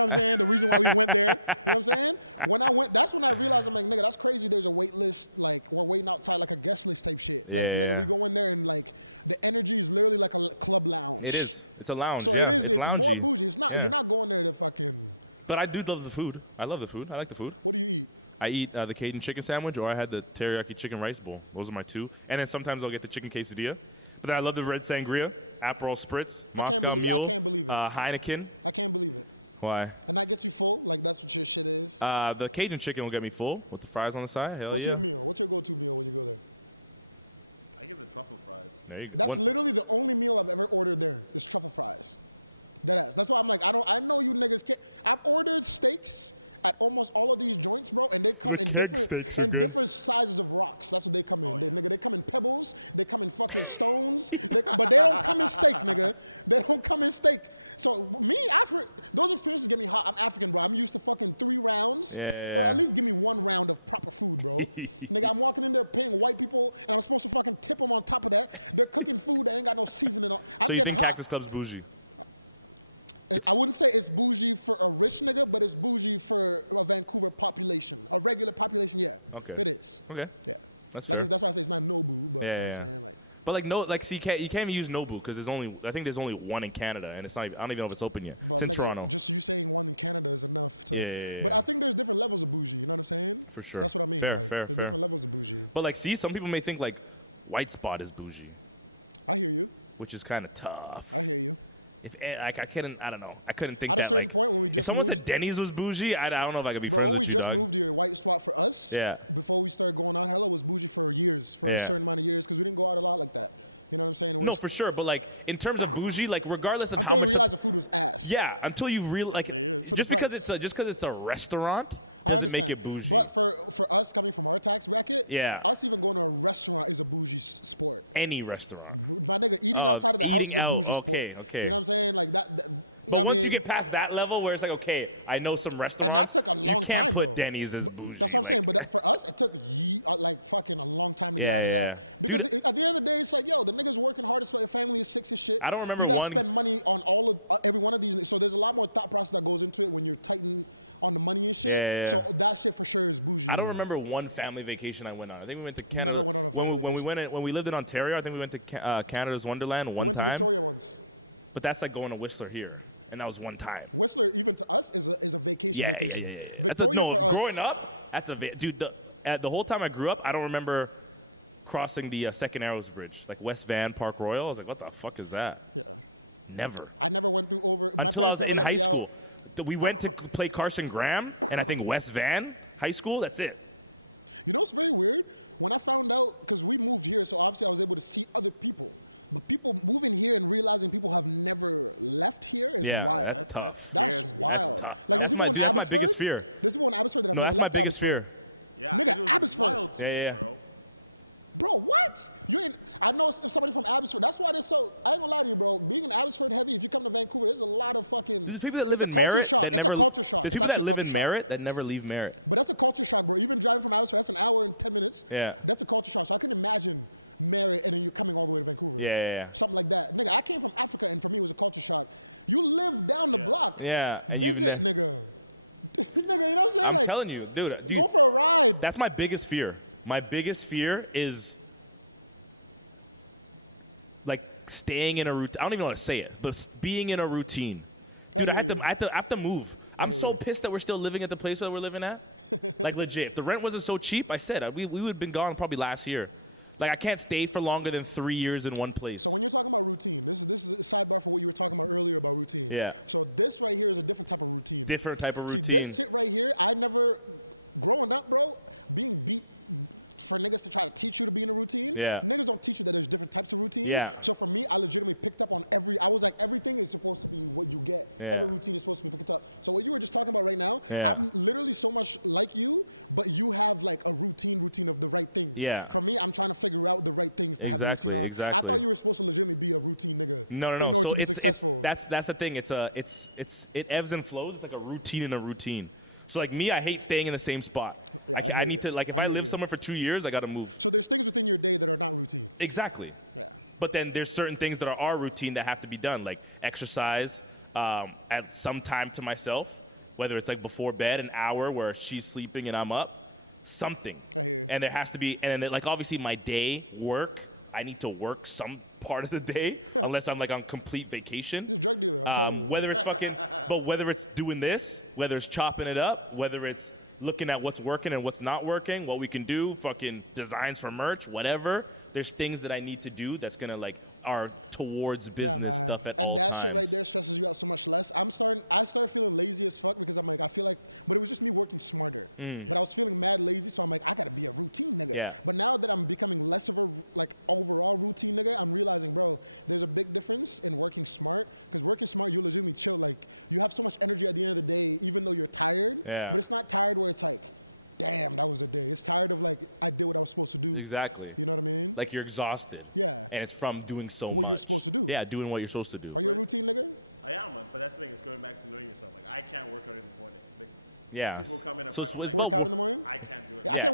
Yeah. It is. It's a lounge, yeah. It's loungy. Yeah. But I do love the food. I love the food. I like the food. I eat the Cajun chicken sandwich, or I had the teriyaki chicken rice bowl. Those are my two. And then sometimes I'll get the chicken quesadilla. But then I love the red sangria, Aperol Spritz, Moscow Mule, Heineken. Why? The Cajun chicken will get me full with the fries on the side. Hell yeah. There you go. One. The keg steaks are good. Yeah. So you think Cactus Club's bougie? It's okay. Okay, that's fair. Yeah. But like no, like see, you can't even use Nobu because I think there's only one in Canada, and it's not. I don't even know if it's open yet. It's in Toronto. Yeah. For sure. Fair. But like, see, some people may think like White Spot is bougie, which is kind of tough. If like I don't know. I couldn't think that like if someone said Denny's was bougie, I don't know if I could be friends with you, dog. Yeah. No, for sure. But like in terms of bougie, like regardless of how much, yeah, until you really like, just because it's a restaurant doesn't make it bougie. Yeah. Any restaurant. Oh, eating out. Okay. But once you get past that level where it's like, okay, I know some restaurants, you can't put Denny's as bougie. Like, yeah. Dude, I don't remember one. Yeah. I don't remember one family vacation I went on. I think we went to Canada when we lived in Ontario. I think we went to Canada's Wonderland one time, but that's like going to Whistler here, and that was one time. Yeah. No, growing up, dude. The whole time I grew up, I don't remember crossing the Second Arrows Bridge, like West Van Park Royal. I was like, what the fuck is that? Never. Until I was in high school. We went to play Carson Graham, and I think West Van High School, that's it. Yeah, that's tough. That's my biggest fear. No, that's my biggest fear. Yeah. There's people that live in Merritt that never. There's people that live in Merritt that never leave Merritt. Yeah. Yeah, and I'm telling you, dude, that's my biggest fear. My biggest fear is like staying in a routine. I don't even know how to say it, but being in a routine. Dude, I have to move. I'm so pissed that we're still living at the place that we're living at. Like legit, if the rent wasn't so cheap, I said we would have been gone probably last year. Like I can't stay for longer than 3 years in one place. Yeah. Different type of routine. Yeah. Yeah. Yeah. Exactly. No. So that's the thing. It ebbs and flows. It's like a routine in a routine. So like me, I hate staying in the same spot. I need to, like, if I live somewhere for 2 years, I got to move. Exactly. But then there's certain things that are our routine that have to be done, like exercise at some time to myself, whether it's like before bed, an hour where she's sleeping and I'm up, something. And there has to be, and then like obviously my day, work, I need to work some part of the day unless I'm like on complete vacation. Whether it's doing this, whether it's chopping it up, whether it's looking at what's working and what's not working, what we can do, fucking designs for merch, whatever. There's things that I need to do that's gonna like are towards business stuff at all times. Yeah. Yeah. Exactly. Like you're exhausted and it's from doing so much. Yeah, doing what you're supposed to do. Yes. So it's about yeah.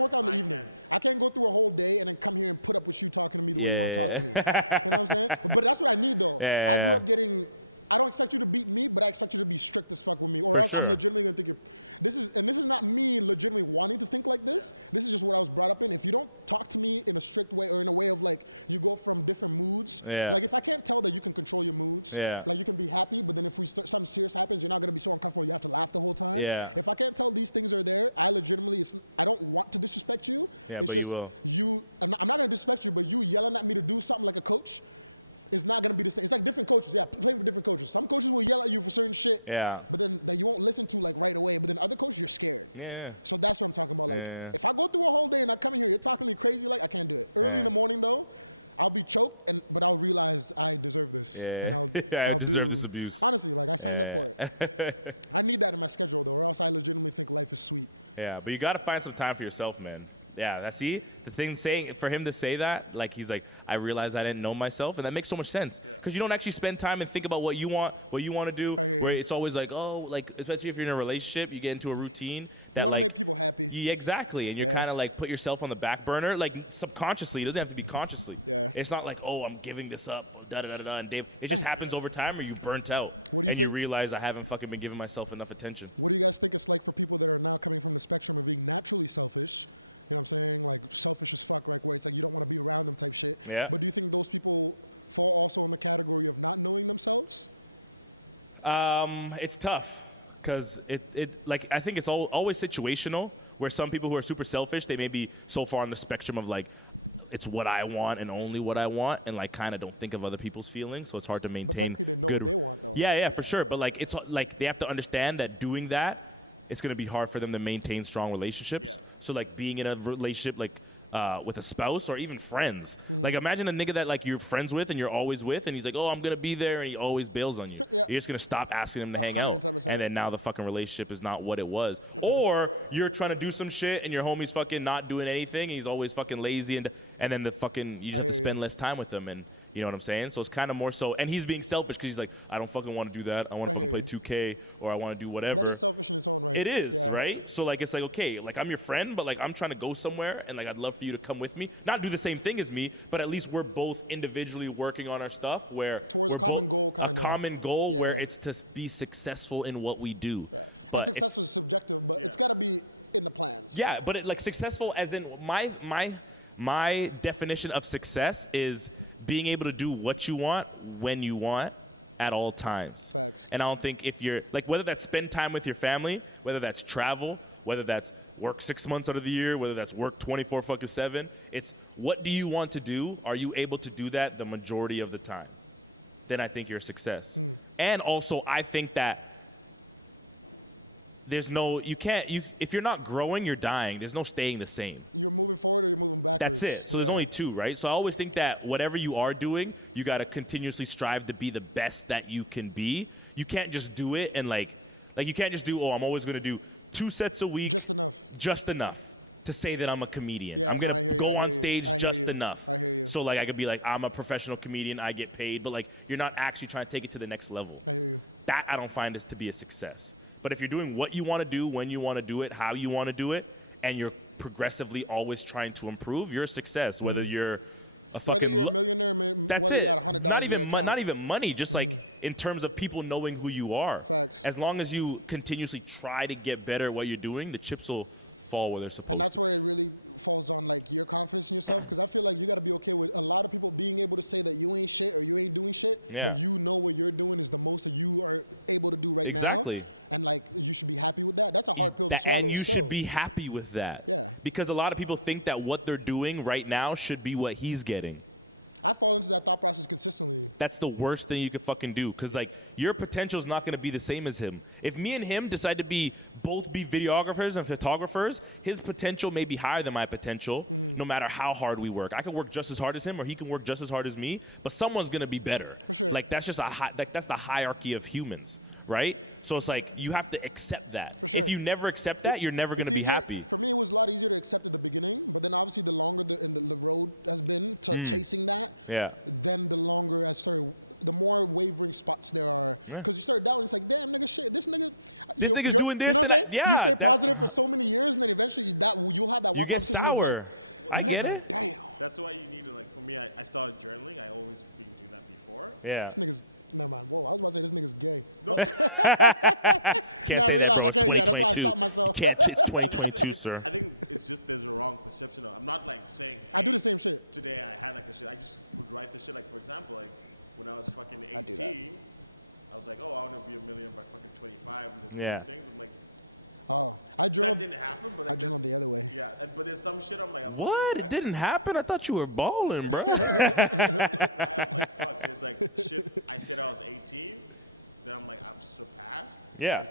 Yeah. Yeah. For sure. Yeah. Yeah. Yeah. Yeah, but you will. Yeah. Yeah. Yeah. Yeah. Yeah. I deserve this abuse. Yeah. Yeah, but you got to find some time for yourself, man. Yeah, that's see the thing saying for him to say that, like he's like, I realized I didn't know myself, and that makes so much sense because you don't actually spend time and think about what you want to do. Where it's always like, oh, like especially if you're in a relationship, you get into a routine that like, yeah, exactly, and you're kind of like put yourself on the back burner, like subconsciously. It doesn't have to be consciously. It's not like, oh, I'm giving this up, da da da da, and Dave. It just happens over time, or you burnt out, and you realize I haven't fucking been giving myself enough attention. Yeah. It's tough because it like I think it's always situational. Where some people who are super selfish, they may be so far on the spectrum of like, it's what I want and only what I want, and like kind of don't think of other people's feelings. So it's hard to maintain good. Yeah, yeah, for sure. But like it's like they have to understand that doing that, it's gonna be hard for them to maintain strong relationships. So like being in a relationship like with a spouse or even friends. Like imagine a nigga that like you're friends with and you're always with, and he's like, oh, I'm gonna be there, and he always bails on you. You're just gonna stop asking him to hang out, and then now the fucking relationship is not what it was. Or you're trying to do some shit and your homie's fucking not doing anything, and he's always fucking lazy, and then the fucking you just have to spend less time with him, and you know what I'm saying? So it's kind of more so, and he's being selfish because he's like, I don't fucking want to do that. I want to fucking play 2K or I want to do whatever. It is, right? So like it's like, okay, like I'm your friend, but like I'm trying to go somewhere and like I'd love for you to come with me. Not do the same thing as me, but at least we're both individually working on our stuff where we're both a common goal where it's to be successful in what we do. But if yeah, but it, like successful as in my definition of success is being able to do what you want when you want at all times. And I don't think if you're like whether that's spend time with your family, whether that's travel, whether that's work 6 months out of the year, whether that's work 24 fucking 7, it's what do you want to do? Are you able to do that the majority of the time? Then I think you're a success. And also I think that there's no you can't you if you're not growing, you're dying. There's no staying the same. That's it. So there's only two, right? So I always think that whatever you are doing, you got to continuously strive to be the best that you can be. You can't just do it and like you can't just do, oh, I'm always going to do 2 sets a week, just enough to say that I'm a comedian. I'm going to go on stage just enough. So like I could be like, I'm a professional comedian, I get paid, but like you're not actually trying to take it to the next level. That I don't find this to be a success. But if you're doing what you want to do, when you want to do it, how you want to do it, and you're progressively always trying to improve, you're a success. Whether you're a fucking, that's it. Not even money. Just like in terms of people knowing who you are. As long as you continuously try to get better at what you're doing, the chips will fall where they're supposed to. Yeah. Exactly. And you should be happy with that. Because a lot of people think that what they're doing right now should be what he's getting. That's the worst thing you could fucking do. Because, like, your potential is not going to be the same as him. If me and him decide to both be videographers and photographers, his potential may be higher than my potential, no matter how hard we work. I can work just as hard as him, or he can work just as hard as me, but someone's going to be better. Like, that's just that's the hierarchy of humans, right? So it's like, you have to accept that. If you never accept that, you're never going to be happy. Yeah. Yeah. This nigga's doing this, and that. You get sour. I get it. Yeah. Can't say that, bro. It's 2022. You can't. It's 2022, sir. Yeah. What? It didn't happen? I thought you were balling, bro. Yeah.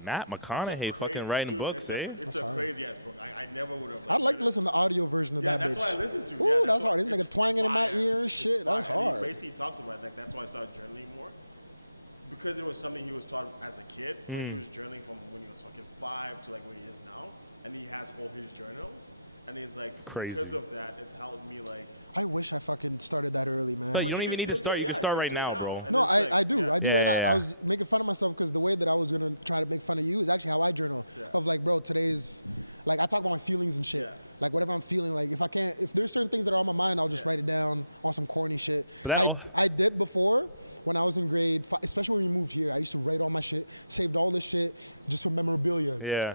Matt McConaughey fucking writing books, eh? Crazy. But you don't even need to start. You can start right now, bro. Yeah. But that all. Yeah.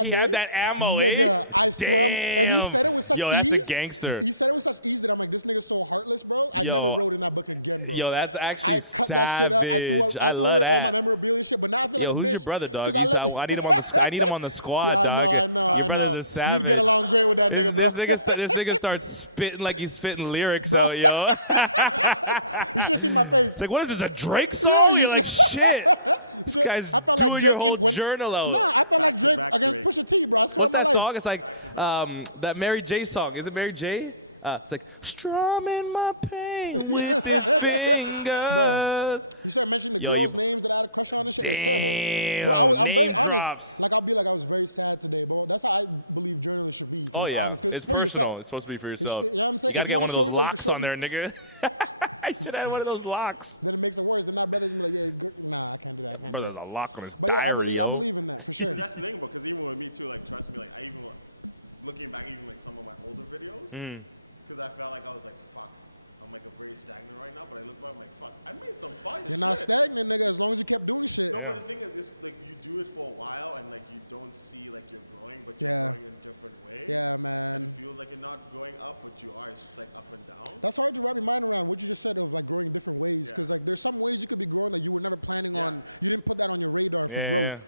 He had that ammo, eh? Damn. Yo, that's a gangster. Yo, that's actually savage. I love that. Yo, who's your brother, dog? I need him on the. I need him on the squad, dog. Your brother's a savage. This nigga starts spitting like he's spitting lyrics out, yo. It's like, what is this, a Drake song? You're like, shit. This guy's doing your whole journal out. What's that song? It's like that Mary J song. Is it Mary J? It's like, strumming my pain with his fingers. Yo, you. Damn. Name drops. Oh, yeah. It's personal. It's supposed to be for yourself. You got to get one of those locks on there, nigga. I should have had one of those locks. Yeah, my brother has a lock on his diary, yo. Yeah. Yeah.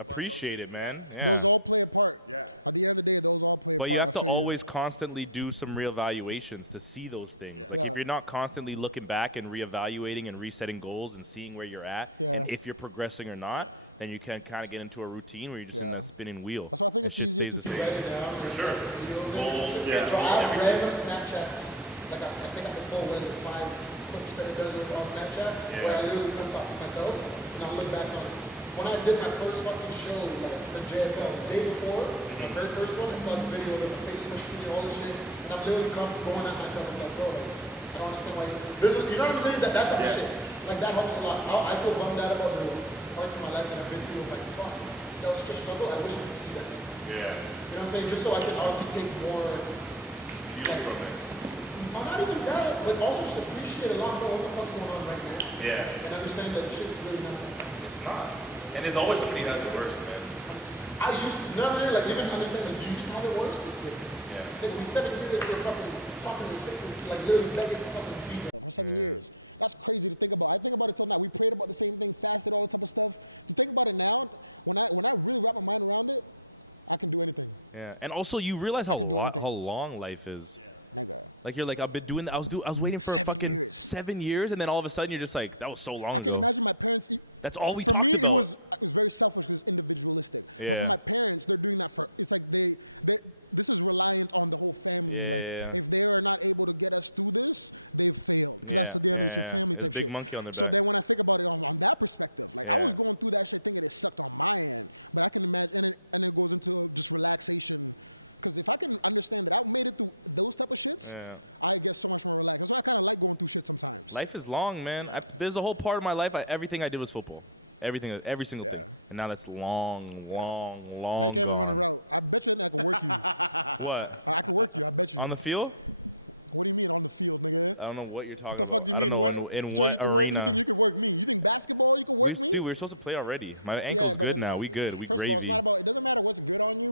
Appreciate it, man. Yeah. But you have to always constantly do some reevaluations to see those things. Like if you're not constantly looking back and reevaluating and resetting goals and seeing where you're at and if you're progressing or not, then you can kind of get into a routine where you're just in that spinning wheel and shit stays the same. Write it down. For sure. Goals, Schedule. I have random Snapchats. Like I take out the phone with the 5 clips that I done on Snapchat, where I literally come talk to myself and I look back on it. When I did my first fucking show, like for JFL, the day before, my very first one, I saw the video of the face screen and all this shit, and I'm literally going at myself and like, bro, like, I don't understand why you know what I'm saying? That type of shit. Like that helps a lot. I feel bummed out about the parts of my life that I've been through. Like, fuck, that was such a struggle. I wish I could see that. Yeah. You know what I'm saying? Just so I can obviously take more. Fuel from it. Well, not even that, but also just appreciate a lot more what the fuck's going on right now. Yeah. And understand that shit's really not. It's not. And there's always somebody who has it worse, man. I used to, no, man, like even understand like you used to have it worse. It's different. Yeah. Like we 7 years that we're fucking talking to sick, like literally begging for fucking visa. Yeah. Yeah, and also you realize how long life is. Like you're like, I've been doing. I was waiting for fucking 7 years, and then all of a sudden you're just like, that was so long ago. That's all we talked about. Yeah. Yeah. Yeah. Yeah. There's a big monkey on their back. Yeah. Yeah. Life is long, man. There's a whole part of my life, everything I did was football. Everything, every single thing. And now that's long gone. What? On the field? I don't know what you're talking about. I don't know in what arena. We were supposed to play already. My ankle's good now. We good. We gravy.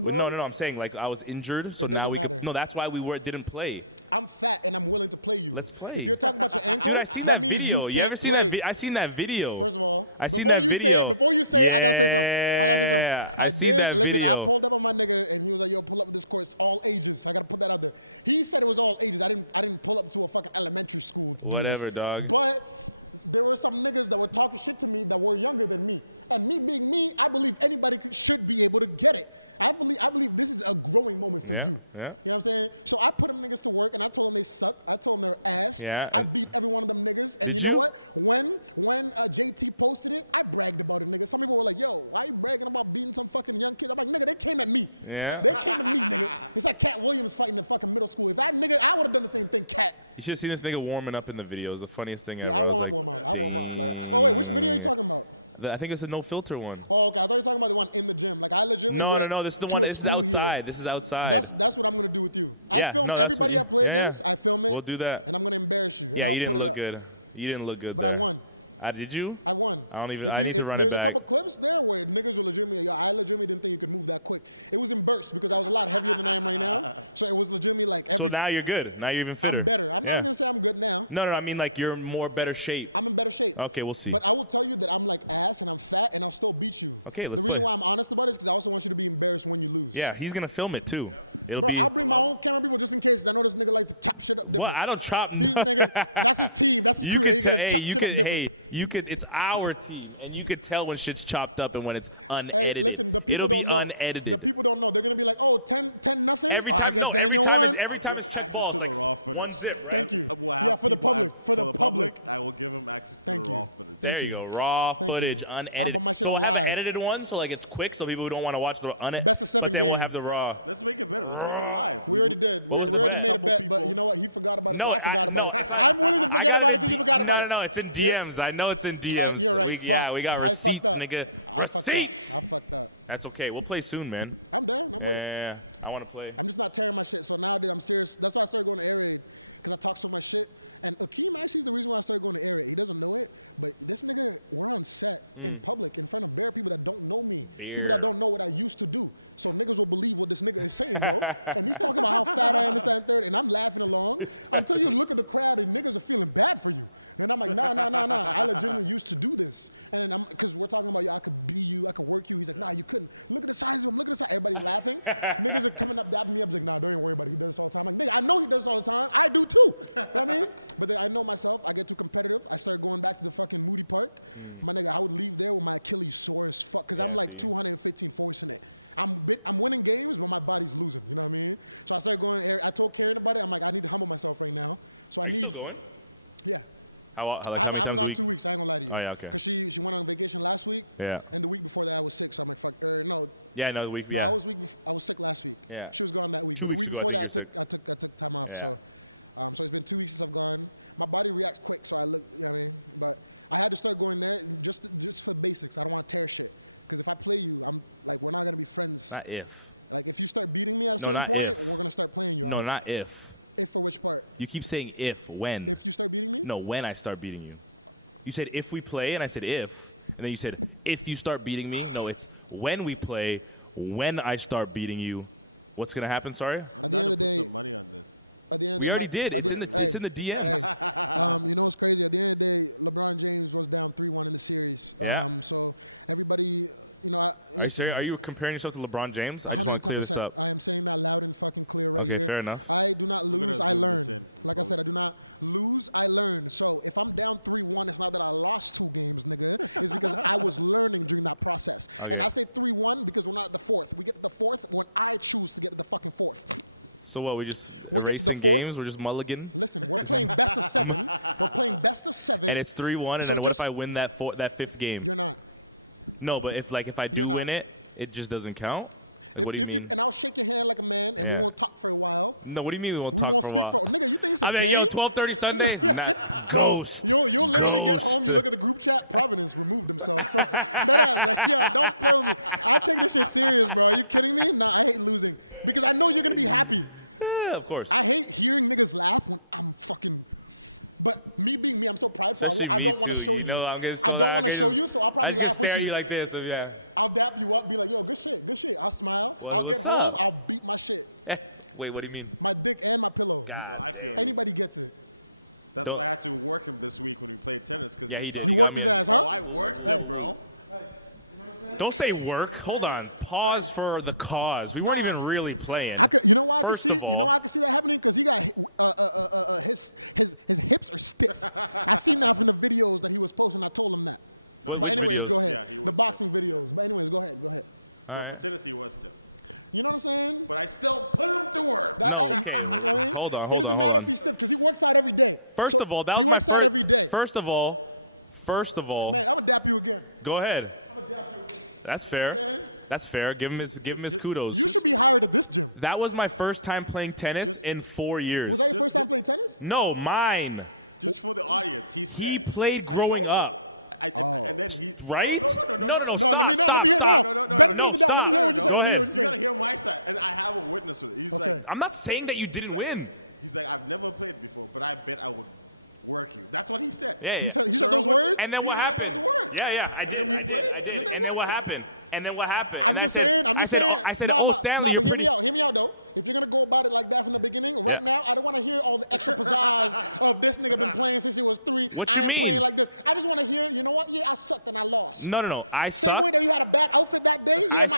No. I'm saying like I was injured, so now we could. No, that's why we didn't play. Let's play. Dude, I seen that video. You ever seen that I seen that video. Yeah. I seen that video. Whatever, dog. Yeah. Yeah, and did you? Yeah. You should have seen this nigga warming up in the video. It was the funniest thing ever. I was like, dang. I think it's a no filter one. No. This is the one. This is outside. Yeah. No, that's what you. Yeah. We'll do that. Yeah, you didn't look good. You didn't look good there. Did you? I need to run it back. So now you're good. Now you're even fitter. Yeah. No, I mean like you're in more better shape. Okay, we'll see. Okay, let's play. Yeah, he's gonna film it too. It'll be. What? I don't chop. You could tell. You could. It's our team, and you could tell when shit's chopped up and when it's unedited. It'll be unedited. Every time it's check ball. It's like one zip, right? There you go. Raw footage, unedited. So we'll have an edited one, so like it's quick, so people who don't want to watch the but then we'll have the raw. What was the bet? No, it's not. I got it in No, it's in DMs. I know it's in DMs. We got receipts, nigga. Receipts! That's okay. We'll play soon, man. Yeah, I want to play. Beer. Is that... see. Are you still going? How many times a week? Oh yeah, okay. Yeah. Yeah, another week. Yeah. Yeah. 2 weeks ago, I think you're sick. Yeah. Not if. No, not if. No, not if. You keep saying if. When. No, when I start beating you. You said if we play, and I said if. And then you said if you start beating me. No, it's when we play, when I start beating you. What's going to happen, sorry? We already did. It's in the DMs. Yeah. Are you serious? Are you comparing yourself to LeBron James? I just want to clear this up. Okay, fair enough. Okay. So what, we just erasing games? We're just mulligan? And it's 3-1, and then what if I win that fifth game? No, but if I do win it, it just doesn't count? Like, what do you mean? Yeah. No, what do you mean we won't talk for a while? I mean, yo, 12:30 Sunday? Nah, ghost. Yeah, of course. Especially me too. You know, I'm getting so I just gonna stare at you like this. So yeah. What's up? Wait, what do you mean? God damn. Don't. Yeah, he did. He got me. Whoa. Don't say work. Hold on. Pause for the cause. We weren't even really playing. First of all. Which videos? All right. No, okay. Hold on. First of all, that was my first. First of all, go ahead. That's fair. Give him his kudos. That was my first time playing tennis in 4 years. No, mine. He played growing up. Right? No. Stop. No, stop. Go ahead. I'm not saying that you didn't win. Yeah. And then what happened? Yeah, I did. And then what happened? And I said, oh, Stanley, you're pretty. Yeah. What you mean? No. I sucked. I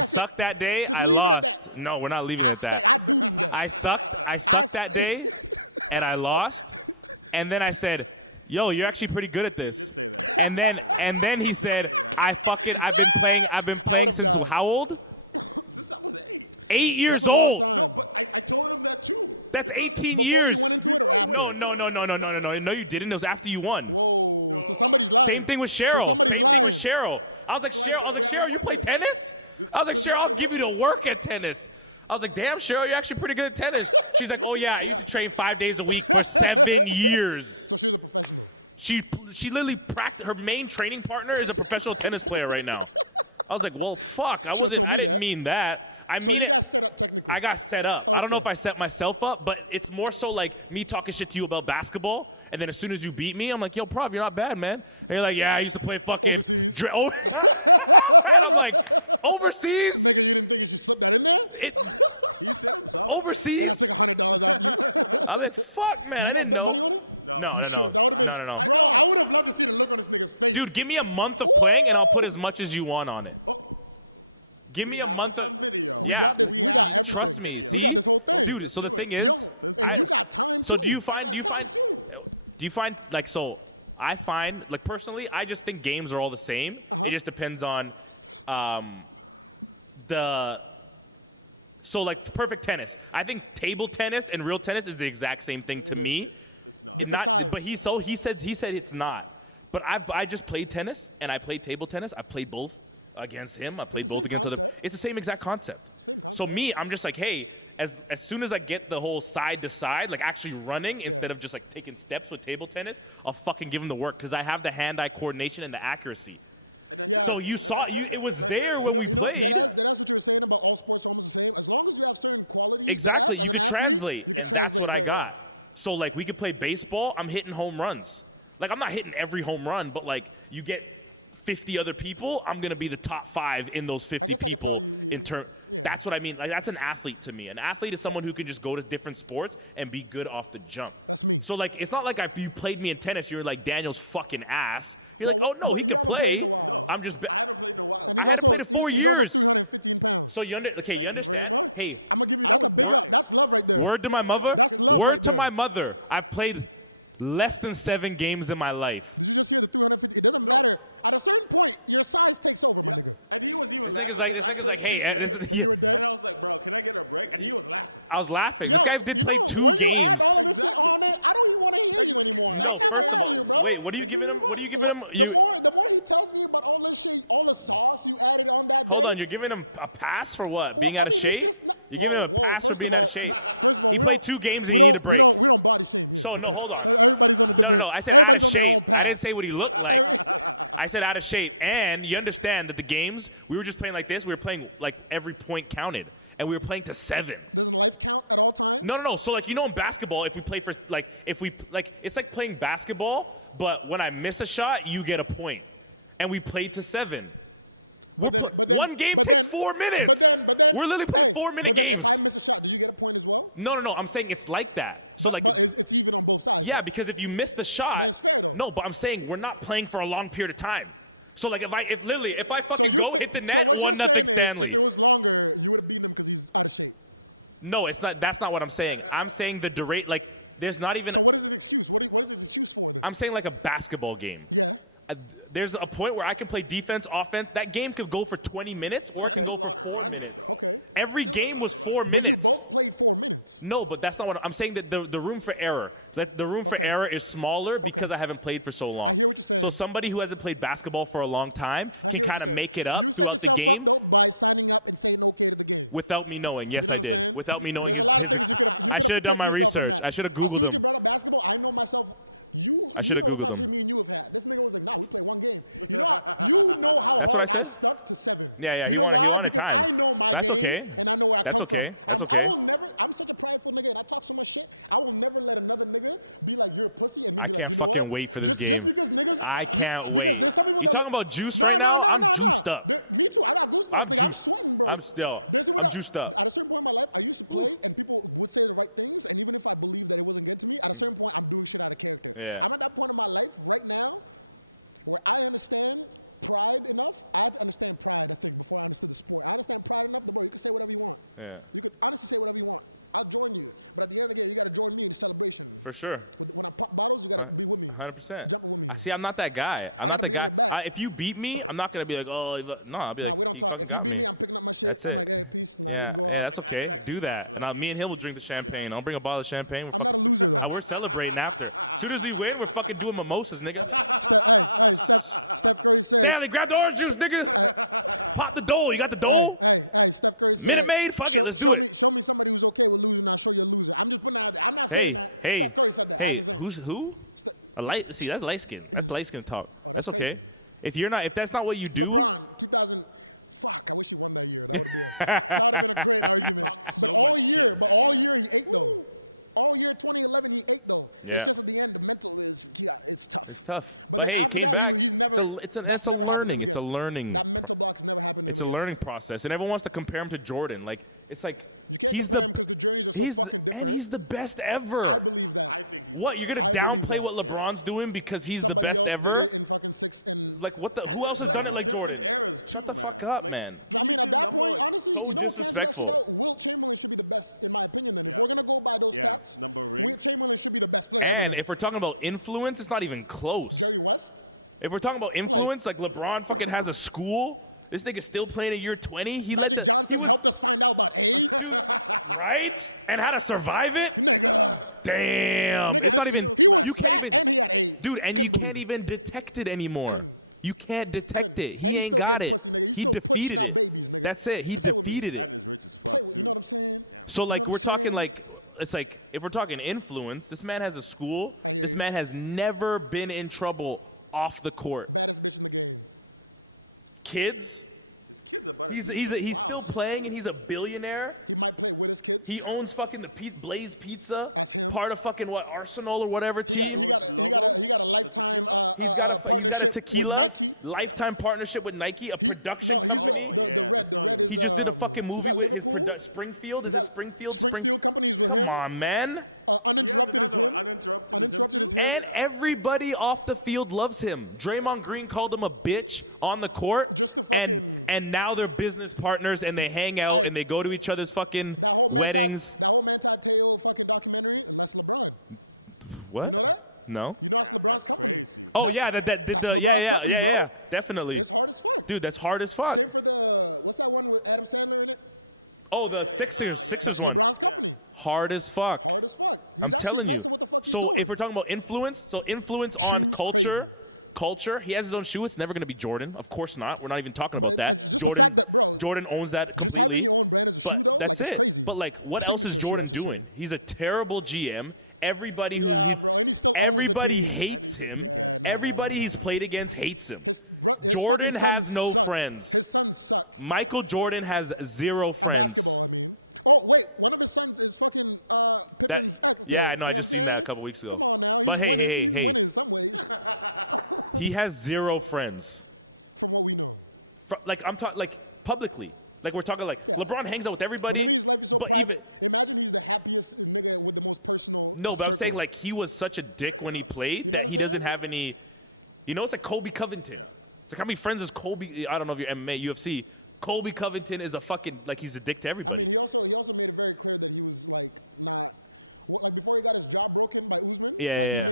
sucked that day. I lost. No, we're not leaving it at that. I sucked that day, and I lost. And then I said, yo, you're actually pretty good at this. And then he said, I've been playing since how old? 8 years old. That's 18 years. No, you didn't. It was after you won. Same thing with Cheryl. I was like, Cheryl, you play tennis? I was like, Cheryl, I'll give you the work at tennis. I was like, damn, Cheryl, you're actually pretty good at tennis. She's like, oh, yeah, I used to train 5 days a week for 7 years. She literally practiced. Her main training partner is a professional tennis player right now. I was like, well, fuck, I didn't mean that. I mean it. I got set up. I don't know if I set myself up, but it's more so like me talking shit to you about basketball, and then as soon as you beat me, I'm like, yo, Prov, you're not bad, man. And you're like, yeah, I used to play fucking and I'm like, overseas? Overseas? I'm like, fuck, man, I didn't know. No. Dude, give me a month of playing, and I'll put as much as you want on it. Give me a month of... Yeah, trust me. See, dude. So the thing is, do you find like, so I find, like, personally, I just think games are all the same, It just depends on so like perfect tennis. I think table tennis and real tennis is the exact same thing to me. But he said it's not. But I just played tennis and I played table tennis. I played both against him. I played both against other. It's the same exact concept. So me, I'm just like, hey, as soon as I get the whole side to side, like actually running instead of just like taking steps with table tennis, I'll fucking give him the work because I have the hand-eye coordination and the accuracy. So it was there when we played. Exactly, you could translate, and that's what I got. So like we could play baseball, I'm hitting home runs. Like I'm not hitting every home run, but like you get 50 other people, I'm gonna be the top 5 in those 50 people that's what I mean. Like that's an athlete to me. An athlete is someone who can just go to different sports and be good off the jump. So like it's not like you played me in tennis, you're like Daniel's fucking ass. You're like, oh no, he could play. I hadn't played in 4 years. So you understand? Hey, word to my mother. Word to my mother. I've played less than 7 games in my life. This nigga's like, hey, yeah. I was laughing. This guy did play 2 games. No, first of all, wait, what are you giving him? Hold on, you're giving him a pass for what? Being out of shape? You're giving him a pass for being out of shape. He played 2 games and he needed a break. So, no, hold on. No. I said out of shape. I didn't say what he looked like. I said out of shape. And you understand that the games, we were just playing like this. We were playing like every point counted. And we were playing to 7. No. So, like, in basketball, if we play for, like, it's like playing basketball, but when I miss a shot, you get a point. And we played to 7. One game takes 4 minutes. We're literally playing 4-minute games. No. I'm saying it's like that. So, like, yeah, because if you miss the shot, no, but I'm saying we're not playing for a long period of time. So, like, if I fucking go hit the net, 1-0 Stanley. No, it's not. That's not what I'm saying. I'm saying like, there's not even. I'm saying like a basketball game. There's a point where I can play defense, offense. That game could go for 20 minutes or it can go for 4 minutes. Every game was 4 minutes. No, but that's not what I'm saying. That the room for error. The room for error is smaller because I haven't played for so long. So somebody who hasn't played basketball for a long time can kind of make it up throughout the game without me knowing. Yes, I did. Without me knowing his I should have done my research. I should have Googled him. That's what I said? Yeah, he wanted time. That's okay. I can't fucking wait for this game. I can't wait. You talking about juice right now? I'm juiced up. I'm juiced up. Whew. Yeah. Yeah. For sure. 100%. I'm not that guy. If you beat me, I'm not going to be like, oh, no. I'll be like, he fucking got me. That's it. Yeah, that's okay. Do that. And me and him will drink the champagne. I'll bring a bottle of champagne. We're celebrating after. As soon as we win, we're fucking doing mimosas, nigga. Stanley, grab the orange juice, nigga. Pop the Dole. You got the Dole? Minute Maid? Fuck it. Let's do it. Hey. Who? See, that's light skin. That's light skin talk. That's okay. If that's not what you do. Yeah. It's tough. But hey, he came back. It's a learning process. And everyone wants to compare him to Jordan. Like, it's like he's the best ever. What, you're going to downplay what LeBron's doing because he's the best ever? Like, who else has done it like Jordan? Shut the fuck up, man. So disrespectful. And if we're talking about influence, it's not even close. If we're talking about influence, like LeBron fucking has a school. This nigga's still playing at year 20. He was, dude, right? And how to survive it? Damn. It's not even, you can't even, dude, and you can't even detect it anymore. You can't detect it. He ain't got it. He defeated it. That's it. He defeated it. So, like, we're talking, like, it's like, if we're talking influence, this man has a school. This man has never been in trouble off the court. Kids, he's still playing and he's a billionaire. He owns fucking the Blaze Pizza, part of fucking what, Arsenal or whatever team. He's got a tequila, lifetime partnership with Nike, a production company. He just did a fucking movie with his Springfield. Is it Springfield? Come on, man. And everybody off the field loves him. Draymond Green called him a bitch on the court, and now they're business partners, and they hang out, and they go to each other's fucking weddings. What? No? Oh, yeah, yeah, definitely. Dude, that's hard as fuck. Oh, the Sixers one. Hard as fuck. I'm telling you. So if we're talking about influence, so influence on culture, he has his own shoe. It's never going to be Jordan. Of course not. We're not even talking about that. Jordan owns that completely. But that's it. But, like, what else is Jordan doing? He's a terrible GM. Everybody hates him. Everybody he's played against hates him. Jordan has no friends. Michael Jordan has 0 friends. Yeah, I know. I just seen that a couple weeks ago. But hey. He has 0 friends. Like, I'm talking, like, publicly. Like, we're talking, like, LeBron hangs out with everybody, but even... No, but I'm saying, like, he was such a dick when he played that he doesn't have any... You know, it's like Kobe Covington. It's like, how many friends is Kobe... I don't know if you're MMA, UFC. Kobe Covington is a fucking... Like, he's a dick to everybody. Yeah.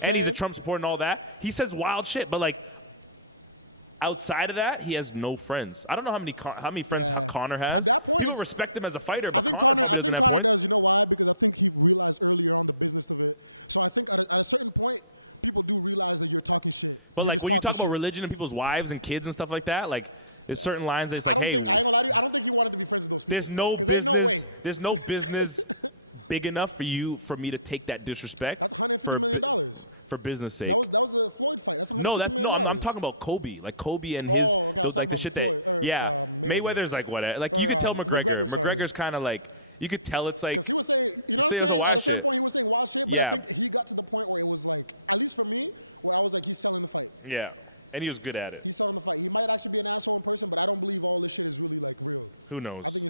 And he's a Trump supporter and all that. He says wild shit, but, like, outside of that, he has no friends. I don't know how many friends Connor has. People respect him as a fighter, but Connor probably doesn't have points. But, like, when you talk about religion and people's wives and kids and stuff like that, like, there's certain lines that it's like, hey, there's no business big enough for me to take that disrespect for business sake. No, I'm talking about Kobe. Like, Kobe and his, like, the shit that, yeah, Mayweather's like, what, like, you could tell McGregor's kind of like, you could tell it's like, you say it's a wild shit. Yeah. Yeah, and he was good at it. Who knows?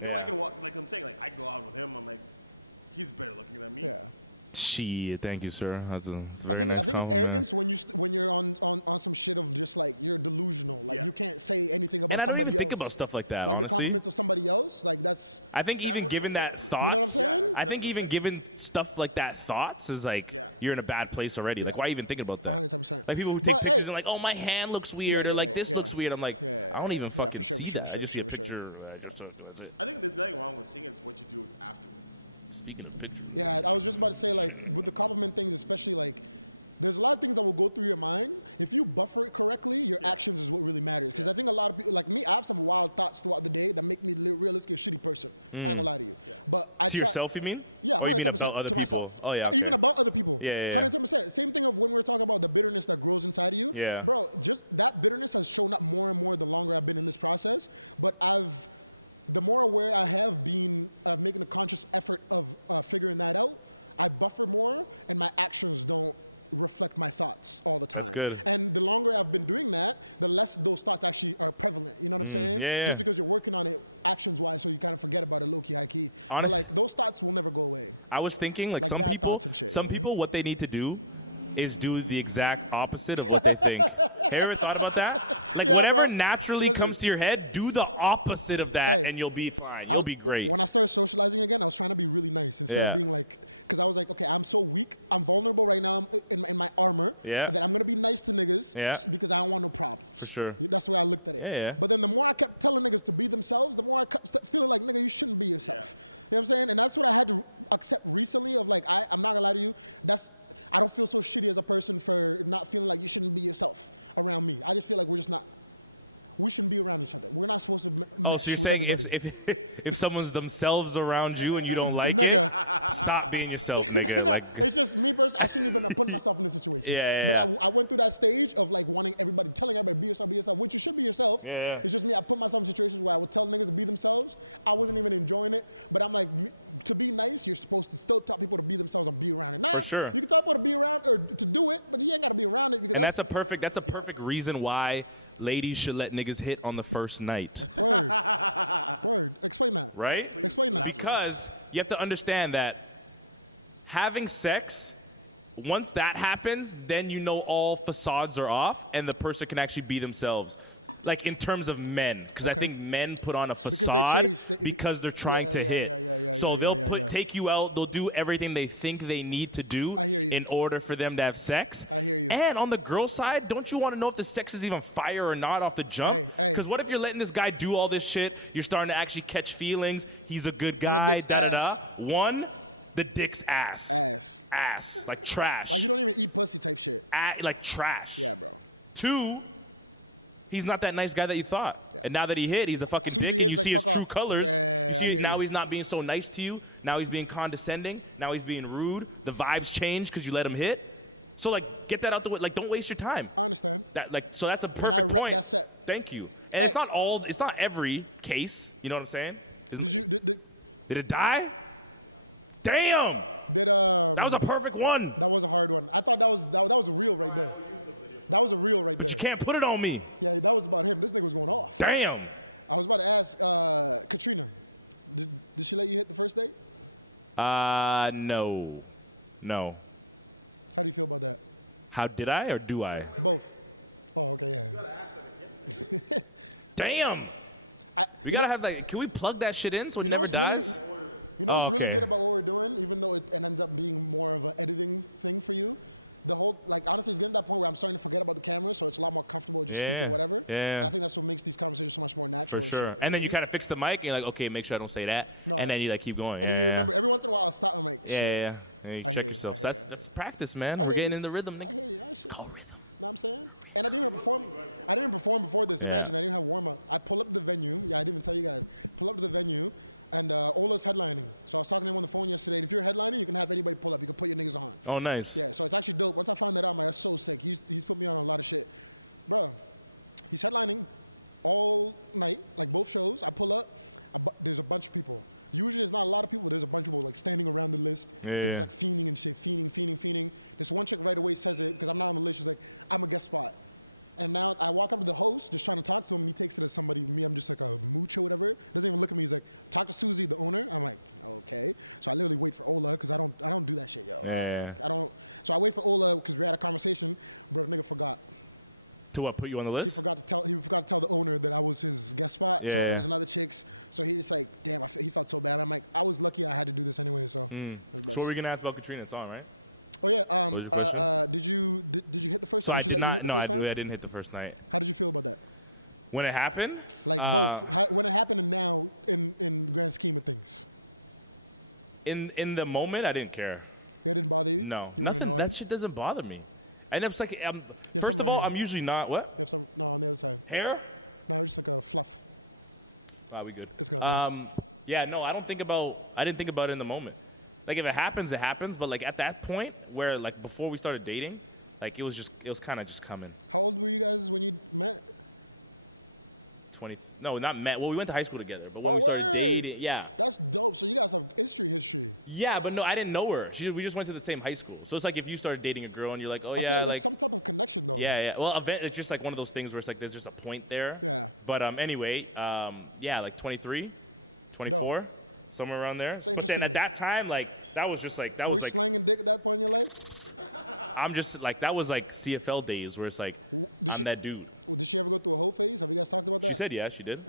Yeah. Shit, thank you, sir. That's a very nice compliment. And I don't even think about stuff like that, honestly. I think even giving stuff like that thoughts is like, you're in a bad place already. Like, why even thinking about that? Like, people who take pictures and like, oh, my hand looks weird, or like, this looks weird. I'm like, I don't even fucking see that. I just see a picture I just took. That's it. Speaking of pictures. To yourself, you mean? Or you mean about other people? Oh, yeah, okay. Yeah. That's good. Yeah. Honest, I was thinking like some people, what they need to do is do the exact opposite of what they think. Have you ever thought about that? Like whatever naturally comes to your head, do the opposite of that, and you'll be fine. You'll be great. Yeah. Yeah. Yeah. For sure. Yeah. Oh, so you're saying if if someone's themselves around you and you don't like it, stop being yourself, nigga. Like, yeah. Yeah. For sure. And that's a perfect reason why ladies should let niggas hit on the first night. Right? Because you have to understand that having sex, once that happens, then you know all facades are off and the person can actually be themselves. Like in terms of men, because I think men put on a facade because they're trying to hit. So they'll take you out, they'll do everything they think they need to do in order for them to have sex. And on the girl side, don't you want to know if the sex is even fire or not off the jump? Because what if you're letting this guy do all this shit, you're starting to actually catch feelings, he's a good guy, da-da-da. One, the dick's ass. Ass, like trash. Like trash. Two, he's not that nice guy that you thought. And now that he hit, he's a fucking dick, and you see his true colors. You see now he's not being so nice to you. Now he's being condescending. Now he's being rude. The vibes change because you let him hit. So, like, get that out the way. Like, don't waste your time. So that's a perfect point. Thank you. And it's not every case. You know what I'm saying? Did it die? Damn! That was a perfect one. But you can't put it on me. Damn. No. How did I or do I? Damn. We gotta have like, can we plug that shit in so it never dies? Oh, okay. Yeah. For sure. And then you kind of fix the mic and you're like, okay, make sure I don't say that. And then you like keep going. Yeah. And you check yourself. So that's practice, man. We're getting in the rhythm, nigga. It's called rhythm. Yeah. Oh, nice. Yeah. Yeah. To what? Put you on the list? Yeah. So what were you gonna ask about Katrina? It's on, right? What was your question? So I did not. No, I didn't hit the first night. When it happened, in the moment, I didn't care. No, nothing. That shit doesn't bother me. And it's like, first of all, I'm usually not what? Hair? Wow, we good. Yeah, no, I didn't think about it in the moment. Like if it happens, it happens. But like at that point where like before we started dating, like it was kind of just coming. 20, no, not met. Well, we went to high school together, but when we started dating, yeah. Yeah, but no, I didn't know her. We just went to the same high school. So it's like if you started dating a girl and you're like, oh yeah, like, Yeah, yeah. Well, event it's just like one of those things where it's like there's just a point there. But anyway, yeah, like 23, 24, somewhere around there. But then at that time, like that was like I'm just like that was like CFL days where it's like I'm that dude. She said yeah, she did.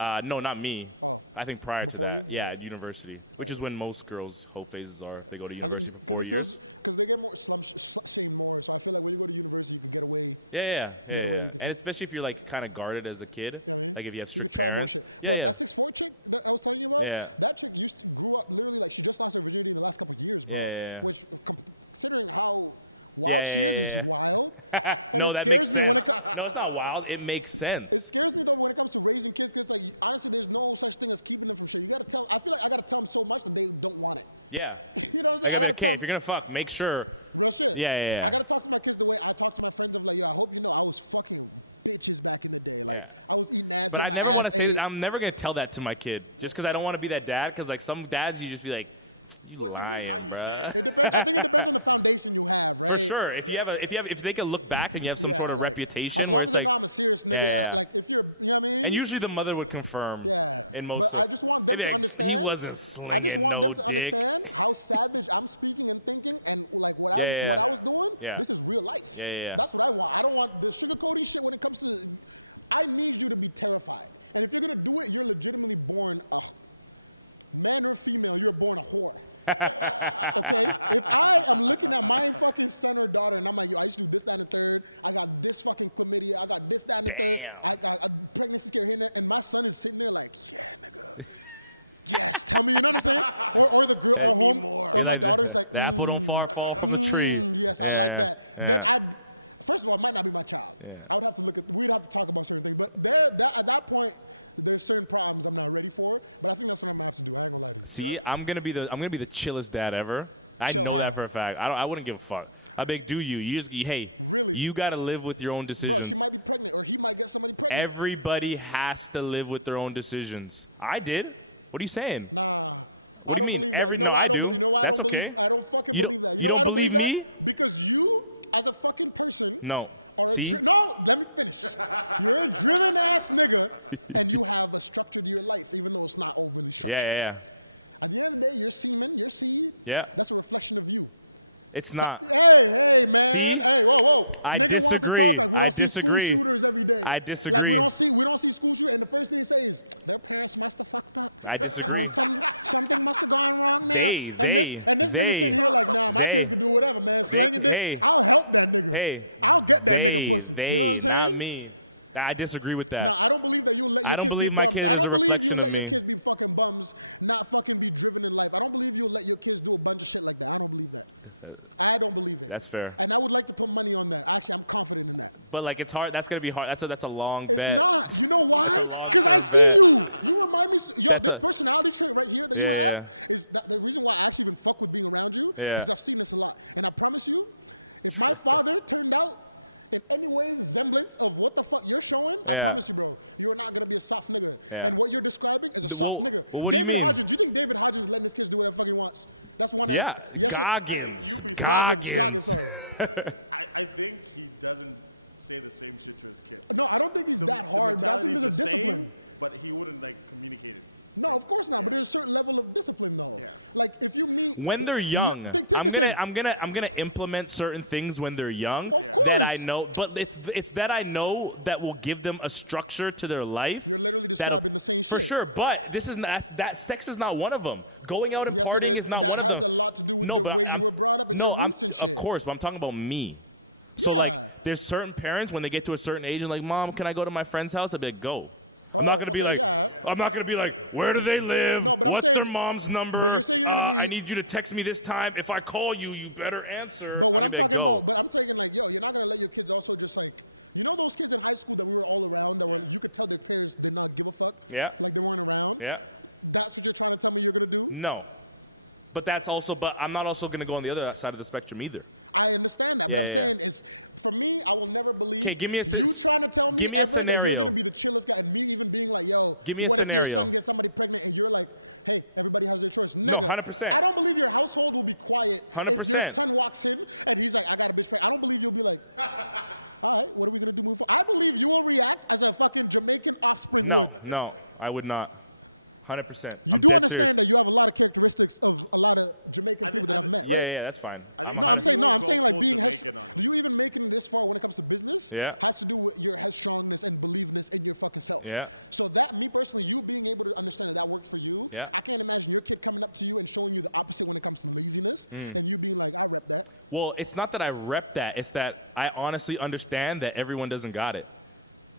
No, not me. I think prior to that, yeah, at university, which is when most girls' whole phases are if they go to university for 4 years. Yeah. And especially if you're like kind of guarded as a kid, like if you have strict parents. Yeah. Yeah. Yeah. Yeah. No, that makes sense. No, it's not wild. It makes sense. Yeah. I gotta be okay. If you're gonna fuck, make sure. Yeah. Yeah. But I never want to say that. I'm never gonna tell that to my kid, just because I don't want to be that dad. Because like some dads, you just be like, "You lying, bruh." For sure. If they can look back and you have some sort of reputation where it's like, yeah. And usually the mother would confirm in most of. It'd be like, he wasn't slinging no dick. Yeah. Damn. You're like the apple don't far fall from the tree. Yeah. See, I'm gonna be the chillest dad ever. I know that for a fact. I wouldn't give a fuck. I'd be like, do you? Hey, you gotta live with your own decisions. Everybody has to live with their own decisions. I did. What are you saying? What do you mean? No, I do. That's okay. You don't believe me? No. See? Yeah. Yeah. It's not. See? I disagree. They, not me. I disagree with that. I don't believe my kid is a reflection of me. That's fair. But like it's hard. That's gonna be hard. That's a long bet. That's a long-term bet. That's a. Yeah. Yeah. Well, what do you mean? Yeah, Goggins. When they're young, I'm gonna implement certain things when they're young that I know, but it's that I know that will give them a structure to their life that'll for sure. But this is not, that sex is not one of them. Going out and partying is not one of them. No, but I'm of course, but I'm talking about me. So like, there's certain parents when they get to a certain age and like, Mom, can I go to my friend's house? I'd be like, go. I'm not gonna be like, where do they live? What's their mom's number? I need you to text me this time. If I call you, you better answer. I'm gonna be like, go. Yeah. No. But I'm not also gonna go on the other side of the spectrum either. Yeah. Okay, give me a scenario. Give me a scenario. No, 100%. 100%. No, I would not. 100%. I'm dead serious. Yeah, that's fine. I'm 100. Yeah. Yeah. Yeah. Well, it's not that I rep that. It's that I honestly understand that everyone doesn't got it.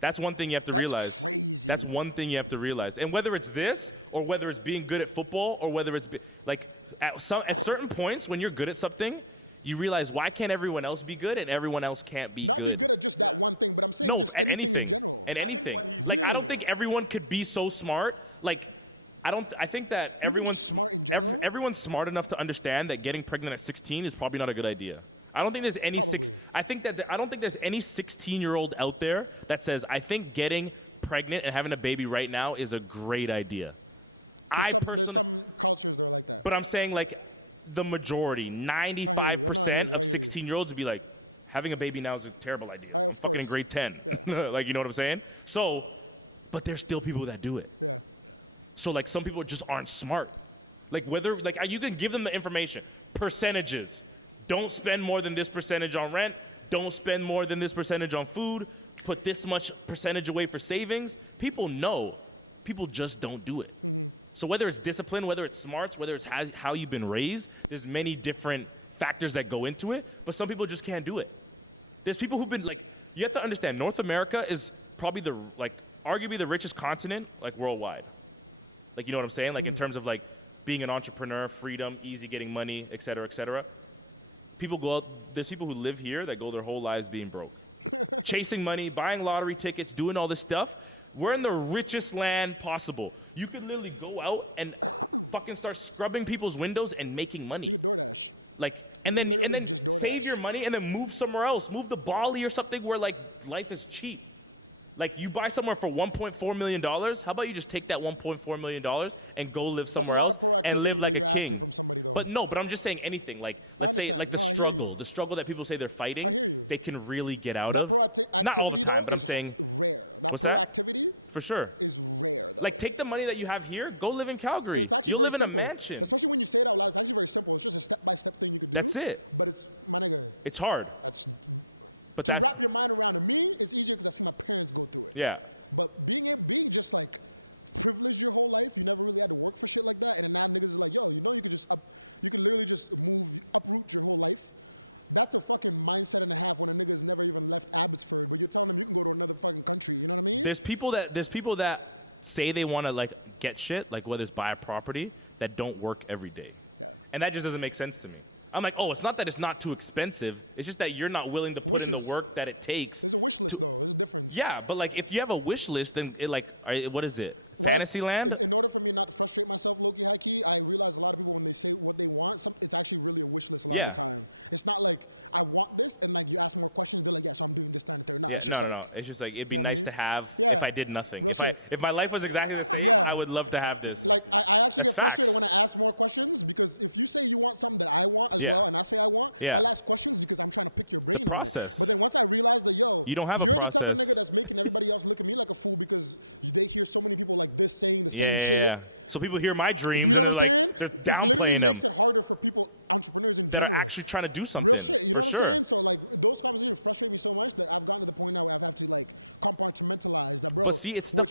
That's one thing you have to realize. That's one thing you have to realize. And whether it's this or whether it's being good at football or whether it's like at certain points when you're good at something, you realize why can't everyone else be good and everyone else can't be good? No, at anything. At anything. Like I don't think everyone could be so smart. Like I think that everyone's smart enough to understand that getting pregnant at 16 is probably not a good idea. I don't think there's any I don't think there's any 16-year-old out there that says I think getting pregnant and having a baby right now is a great idea. I personally, but I'm saying like the majority, 95% of 16-year-olds would be like, having a baby now is a terrible idea. I'm fucking in grade 10. Like, you know what I'm saying? So, but there's still people that do it. So like some people just aren't smart. Like whether, like you can give them the information, percentages. Don't spend more than this percentage on rent. Don't spend more than this percentage on food. Put this much percentage away for savings. People know. People just don't do it. So whether it's discipline, whether it's smarts, whether it's how you've been raised, there's many different factors that go into it, but some people just can't do it. There's people who've been like, you have to understand, North America is probably arguably the richest continent, like worldwide. Like, you know what I'm saying? Like in terms of like being an entrepreneur, freedom, easy getting money, et cetera, et cetera. There's people who live here that go their whole lives being broke. Chasing money, buying lottery tickets, doing all this stuff. We're in the richest land possible. You could literally go out and fucking start scrubbing people's windows and making money. Like, and then save your money and then move somewhere else. Move to Bali or something where like life is cheap. Like you buy somewhere for $1.4 million. How about you just take that $1.4 million and go live somewhere else and live like a king? But I'm just saying anything. Like, let's say like the struggle that people say they're fighting, they can really get out of. Not all the time, but I'm saying, what's that? For sure. Like take the money that you have here, go live in Calgary. You'll live in a mansion. That's it. It's hard. But that's, yeah. There's people that say they want to like get shit, like whether it's buy a property, that don't work every day. And that just doesn't make sense to me. I'm like, oh, it's not that it's not too expensive. It's just that you're not willing to put in the work that it takes to. Yeah, but like if you have a wish list, then what is it? Fantasyland? Yeah. Yeah, no. It's just like it'd be nice to have if I did nothing. If my life was exactly the same, I would love to have this. That's facts. Yeah. Yeah. The process. You don't have a process. Yeah. So people hear my dreams and they're downplaying them. That are actually trying to do something, for sure. But see, it's stuff.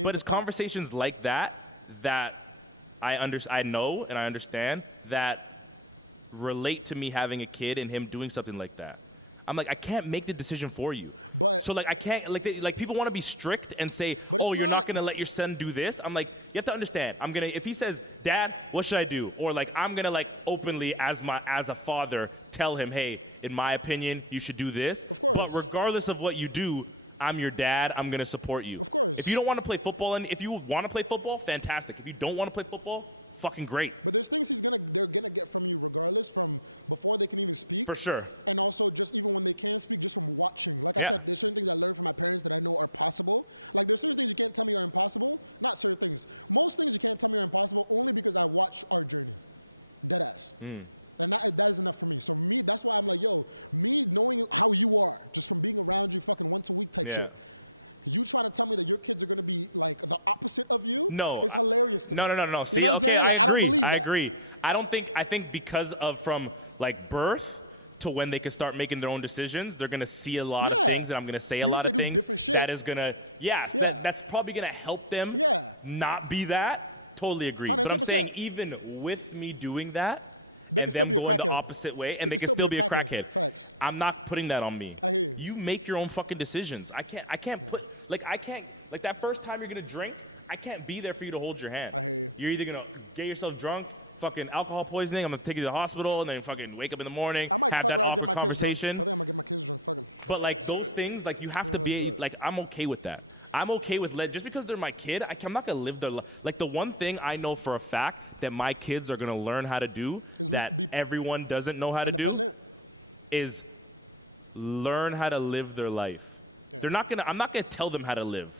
But it's conversations like that I know and I understand that relate to me having a kid and him doing something like that. I'm like, I can't make the decision for you. So like I can't like people want to be strict and say, oh, you're not gonna let your son do this. I'm like, you have to understand. If he says, Dad, what should I do? Or like I'm gonna like openly as a father tell him, hey, in my opinion, you should do this. But regardless of what you do, I'm your dad. I'm gonna support you. If you don't want to play football, and if you want to play football, fantastic. If you don't want to play football, fucking great. For sure. Yeah. Yeah. No, no. See, okay, I agree. I think because of from like birth to when they can start making their own decisions, they're gonna see a lot of things, and I'm gonna say a lot of things that is gonna, yes, that's probably gonna help them not be that. Totally agree. But I'm saying even with me doing that and them going the opposite way, and they can still be a crackhead, I'm not putting that on me. You make your own fucking decisions. I can't put, like that first time you're gonna drink, I can't be there for you to hold your hand. You're either gonna get yourself drunk, fucking alcohol poisoning, I'm gonna take you to the hospital, and then fucking wake up in the morning, have that awkward conversation. But like those things, like you have to be, like I'm okay with that. I'm okay with just because they're my kid, I'm not gonna live their life. Like the one thing I know for a fact that my kids are gonna learn how to do that everyone doesn't know how to do is learn how to live their life. I'm not gonna tell them how to live.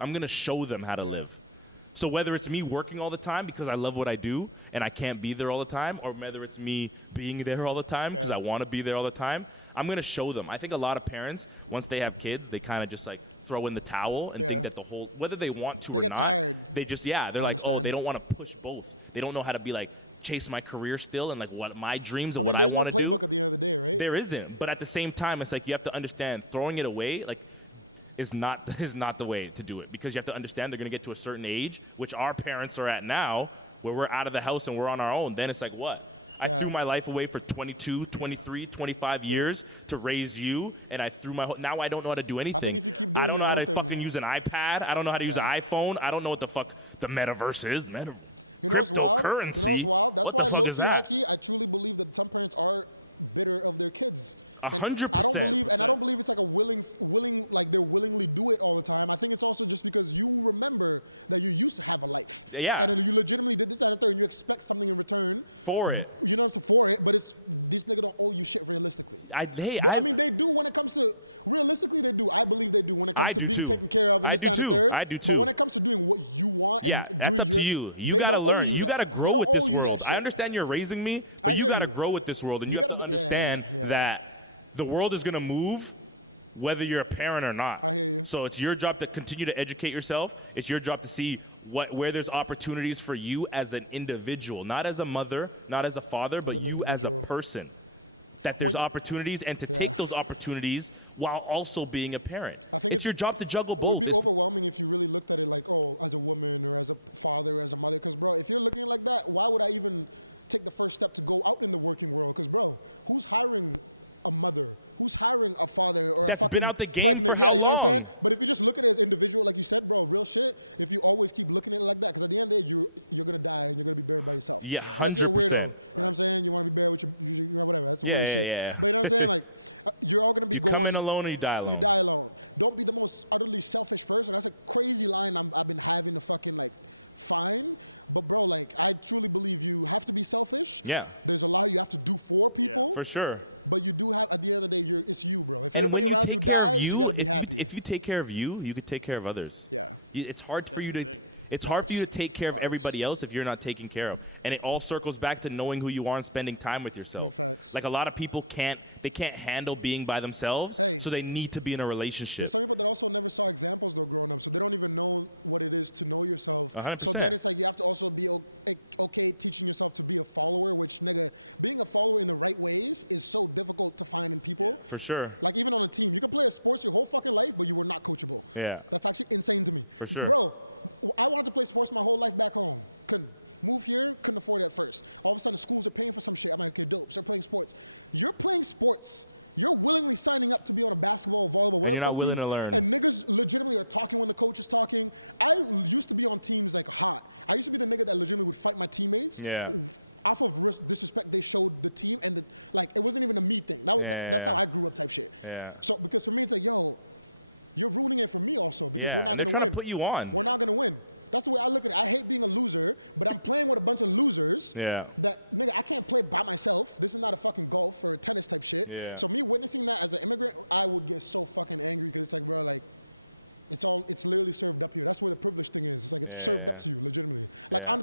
I'm gonna show them how to live. So whether it's me working all the time because I love what I do and I can't be there all the time, or whether it's me being there all the time because I want to be there all the time, I'm gonna show them. I think a lot of parents, once they have kids, they kind of just like throw in the towel and think that the whole, whether they want to or not, they just, they're like, oh, they don't want to push both. They don't know how to be like, chase my career still and like what my dreams and what I want to do. There isn't. But at the same time, it's like you have to understand throwing it away, like, is not the way to do it, because you have to understand they're going to get to a certain age, which our parents are at now, where we're out of the house and we're on our own. Then it's like, what? I threw my life away for 22, 23, 25 years to raise you, and I threw now I don't know how to do anything. I don't know how to fucking use an iPad. I don't know how to use an iPhone. I don't know what the fuck the metaverse is. Cryptocurrency? What the fuck is that? 100%. Yeah. For it. I do too. I do too. Yeah, that's up to you. You got to learn. You got to grow with this world. I understand you're raising me, but you got to grow with this world, and you have to understand that the world is going to move whether you're a parent or not. So it's your job to continue to educate yourself. It's your job to see where there's opportunities for you as an individual, not as a mother, not as a father, but you as a person. That there's opportunities, and to take those opportunities while also being a parent. It's your job to juggle both. That's been out the game for how long? Yeah, 100%. Yeah. You come in alone or you die alone. Yeah. For sure. And when you take care of you, if you take care of you, you could take care of others. It's hard for you to take care of everybody else if you're not taken care of. And it all circles back to knowing who you are and spending time with yourself. Like a lot of people can't handle being by themselves, so they need to be in a relationship. 100%. For sure. Yeah. For sure. And you're not willing to learn. Yeah. Yeah. Yeah. Yeah, and they're trying to put you on. Yeah. Yeah. Yeah. Yeah.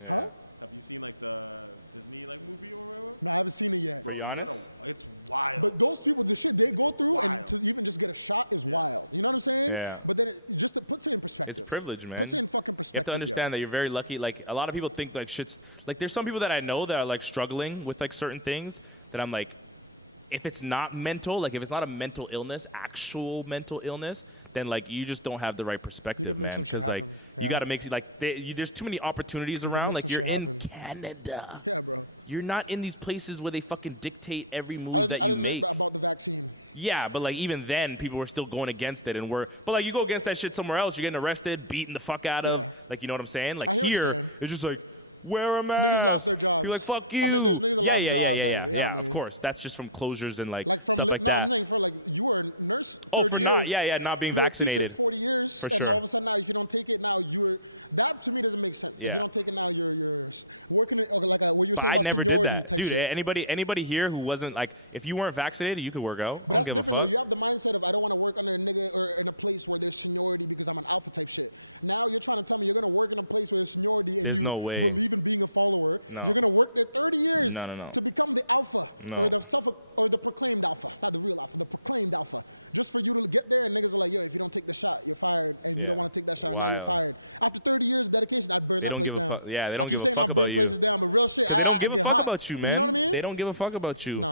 Yeah. For Giannis? Yeah. It's privilege, man. You have to understand that you're very lucky. Like, a lot of people think, like, shit's... Like, there's some people that I know that are, like, struggling with, like, certain things that I'm like, if it's not mental, like, if it's not a mental illness, actual mental illness, then, like, you just don't have the right perspective, man. Because, like, you got to make... Like, there's too many opportunities around. Like, you're in Canada. You're not in these places where they fucking dictate every move that you make. Yeah, but, like, even then, people were still going against it, and but, like, you go against that shit somewhere else, you're getting arrested, beaten the fuck out of, like, you know what I'm saying? Like, here, it's just like, wear a mask. People are like, fuck you. Yeah, of course. That's just from closures and, like, stuff like that. Oh, for not being vaccinated. For sure. Yeah. But I never did that. Dude, anybody here who wasn't, like, if you weren't vaccinated, you could work out. I don't give a fuck. There's no way. No. No. Yeah. Wild. They don't give a fuck. Yeah, they don't give a fuck about you. Because they don't give a fuck about you, man. They don't give a fuck about you.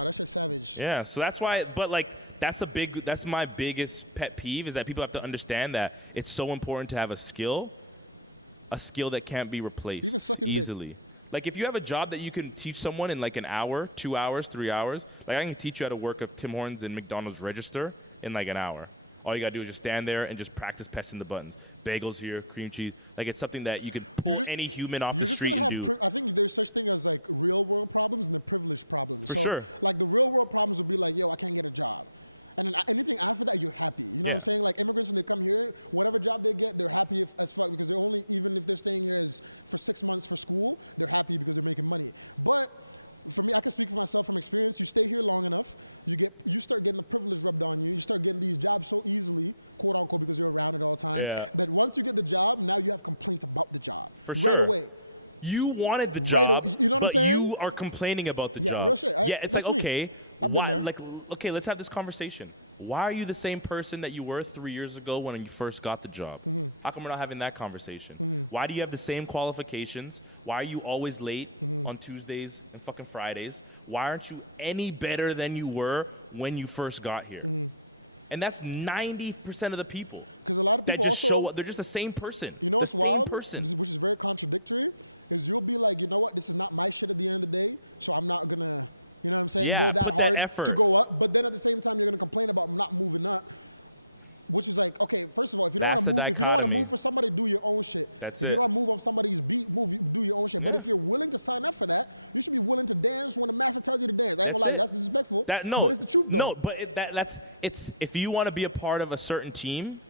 Yeah, so that's why, but, like, that's my biggest pet peeve, is that people have to understand that it's so important to have a skill that can't be replaced easily. Like, if you have a job that you can teach someone in, like, an hour, 2 hours, 3 hours, like, I can teach you how to work a Tim Hortons and McDonald's register in, like, an hour. All you gotta do is just stand there and just practice pressing the buttons. Bagels here, cream cheese. Like, it's something that you can pull any human off the street and do. For sure. Yeah. Yeah. For sure. You wanted the job, but you are complaining about the job. Yeah, it's like, okay, why? Like, okay, let's have this conversation. Why are you the same person that you were 3 years ago when you first got the job? How come we're not having that conversation? Why do you have the same qualifications? Why are you always late on Tuesdays and fucking Fridays? Why aren't you any better than you were when you first got here? And that's 90% of the people that just show up. They're just the same person. The same person. Yeah, put that effort. That's the dichotomy. That's it. Yeah. That's it. It's if you want to be a part of a certain team,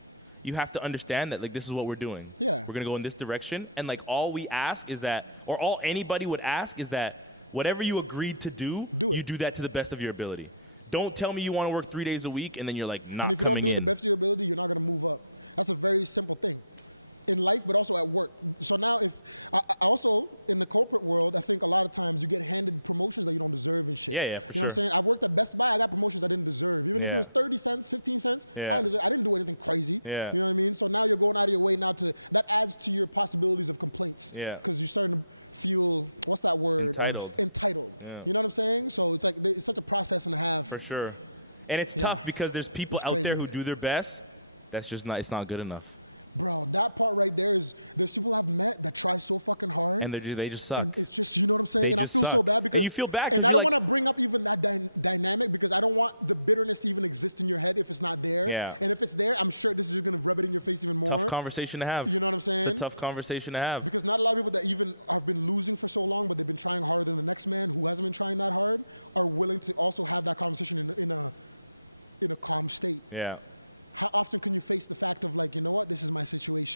you have to understand that, like, this is what we're doing. We're going to go in this direction, and, like, all we ask is that, or all anybody would ask is that whatever you agreed to do, you do that to the best of your ability. Don't tell me you want to work 3 days a week and then you're, like, not coming in. Yeah, for sure. Yeah. Entitled. Yeah. For sure. And it's tough because there's people out there who do their best. That's just not, it's not good enough. And they just suck. They just suck. And you feel bad because you're like, yeah. Tough conversation to have. It's a tough conversation to have. Yeah.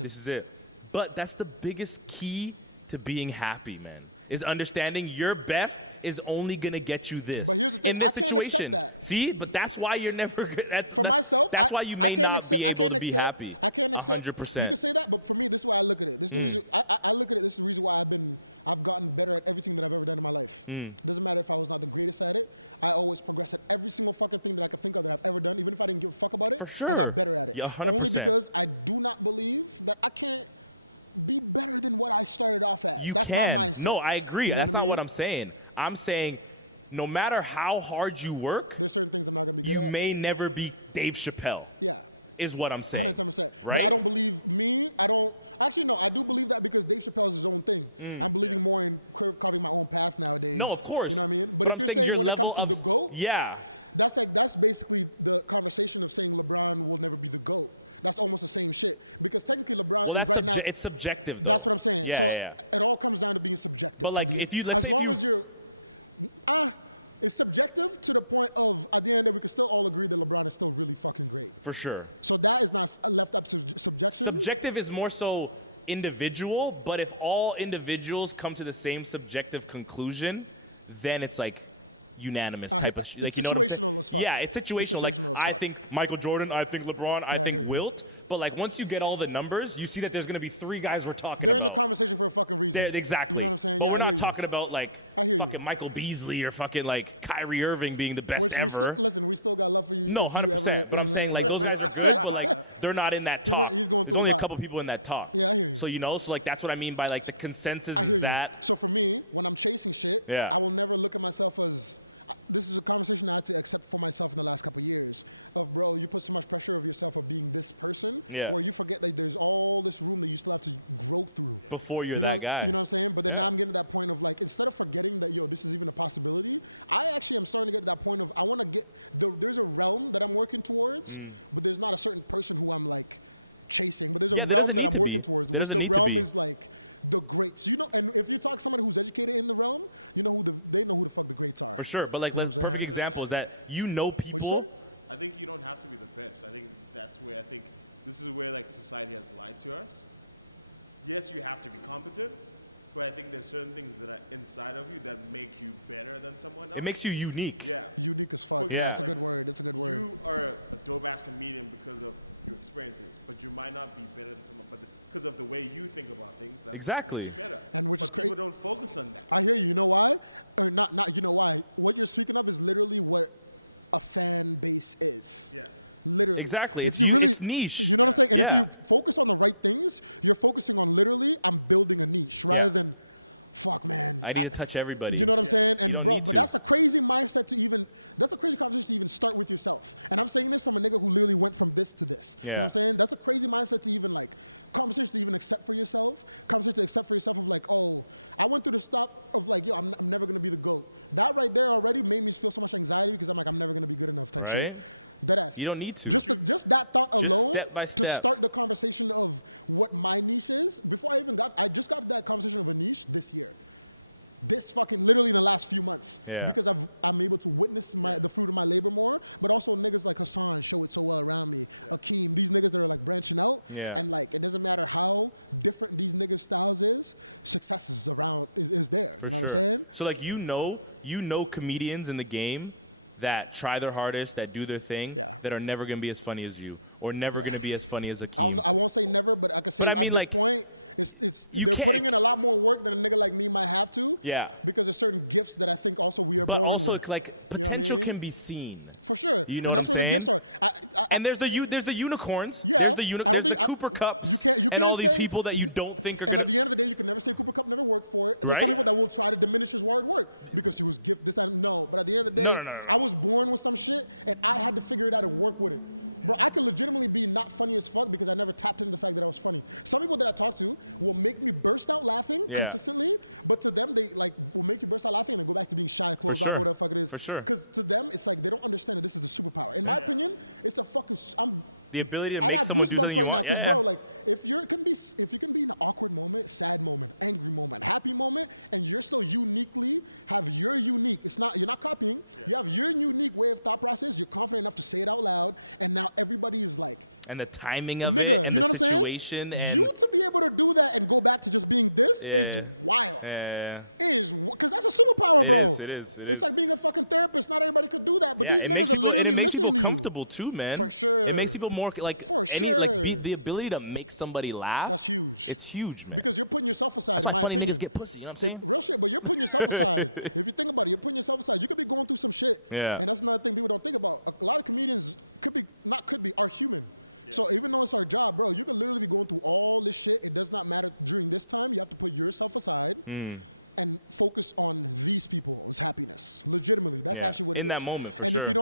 This is it. But that's the biggest key to being happy, man, is understanding your best is only going to get you this in this situation. See? But that's why you're never good. That's why you may not be able to be happy 100%. For sure. Yeah, 100%. You can. No, I agree. That's not what I'm saying. I'm saying no matter how hard you work, you may never be Dave Chappelle, is what I'm saying, right? No, of course. But I'm saying your level of, yeah. Well, it's subjective though. Yeah, yeah, yeah. But like if you, let's say if you, for sure. Subjective is more so individual, but if all individuals come to the same subjective conclusion, then it's like unanimous type of like, you know what I'm saying? Yeah, it's situational. Like I think Michael Jordan, I think LeBron, I think Wilt, but like once you get all the numbers, you see that there's going to be 3 guys we're talking about. There, exactly. But we're not talking about like fucking Michael Beasley or fucking like Kyrie Irving being the best ever. No, 100%. But I'm saying like those guys are good, but like they're not in that talk. There's only a couple people in that talk. So, you know, so like that's what I mean by like the consensus is that. Yeah. Yeah. Before you're that guy. Yeah. Yeah, there doesn't need to be. There doesn't need to be. For sure. But like, perfect example is that you know people. It makes you unique. Yeah. Exactly. Exactly. It's you. It's niche. Yeah. Yeah. I need to touch everybody. You don't need to. Yeah. Right? You don't need to. Just step by step. Yeah. Yeah. For sure. So like you know comedians in the game that try their hardest, that do their thing, that are never gonna be as funny as you, or never gonna be as funny as Akeem. But I mean like you can't. Yeah. But also like potential can be seen. You know what I'm saying? And there's the unicorns, there's the Cooper Cups and all these people that you don't think are gonna, right? No, no, no, no, no. Yeah. For sure. For sure. Yeah. The ability to make someone do something you want. Yeah, yeah. And the timing of it and the situation and yeah. Yeah. It is, it is, it is. Yeah, it makes people comfortable too, man. It makes people more like the ability to make somebody laugh. It's huge, man. That's why funny niggas get pussy. You know what I'm saying? Yeah. Yeah, in that moment for sure.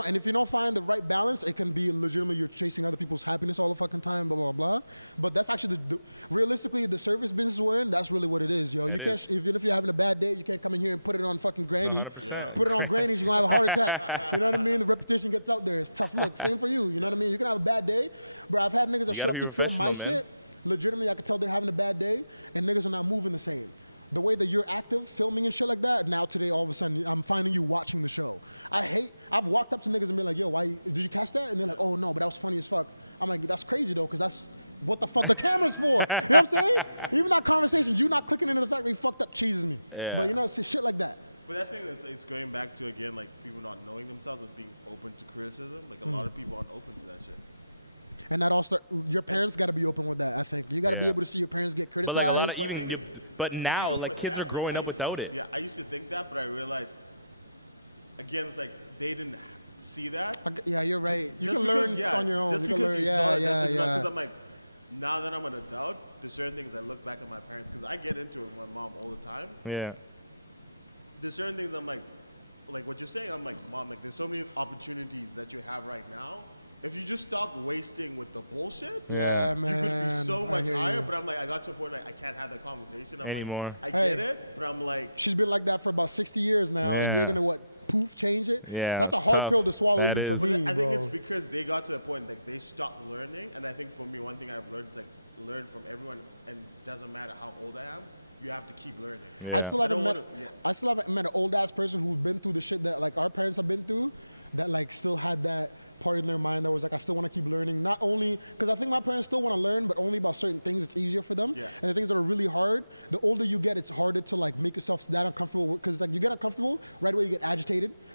It is. No, 100%. You got to be professional, man. Yeah. Yeah. But like a lot of but now like kids are growing up without it. Yeah. Yeah. Anymore. Yeah. Yeah, it's tough. That is. Yeah.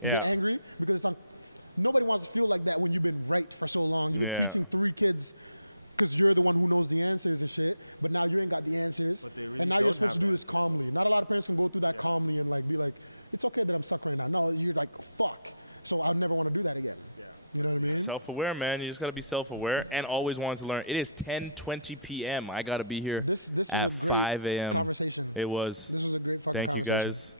Yeah. Yeah. Self-aware, man. You just gotta be self-aware and always wanting to learn. It is 10:20 p.m. I gotta be here at 5 a.m. It was. Thank you guys.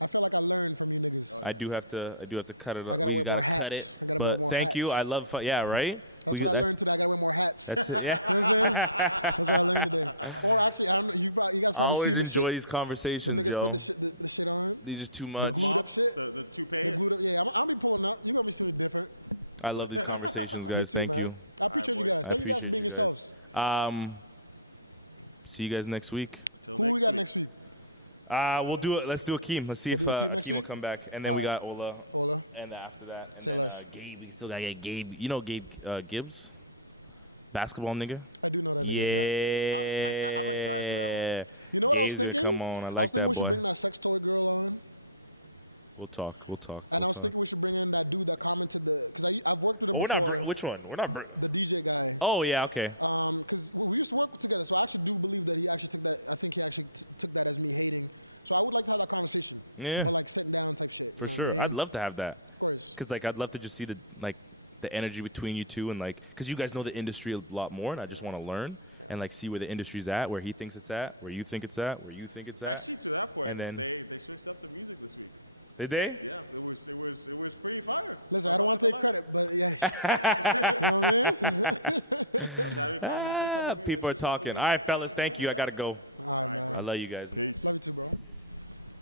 I do have to. I do have to cut it. We gotta cut it. But thank you. I love. Yeah, right. We. That's it. Yeah. I always enjoy these conversations, yo. These are too much. I love these conversations, guys. Thank you. I appreciate you guys. See you guys next week. We'll do it. Let's do Akeem. Let's see if Akeem will come back, and then we got Ola, and after that, and then Gabe. We still gotta get Gabe. You know Gabe Gibbs, basketball nigga. Yeah, Gabe's gonna come on. I like that boy. We'll talk. We'll talk. We'll talk. Well, we're not. Which one? We're not. Oh yeah. Okay. Yeah, for sure. I'd love to have that, cause like I'd love to just see the energy between you two, and like, cause you guys know the industry a lot more, and I just want to learn and like see where the industry's at, where he thinks it's at, where you think it's at, where you think it's at, and then did they? People are talking. All right, fellas. Thank you. I gotta go. I love you guys, man.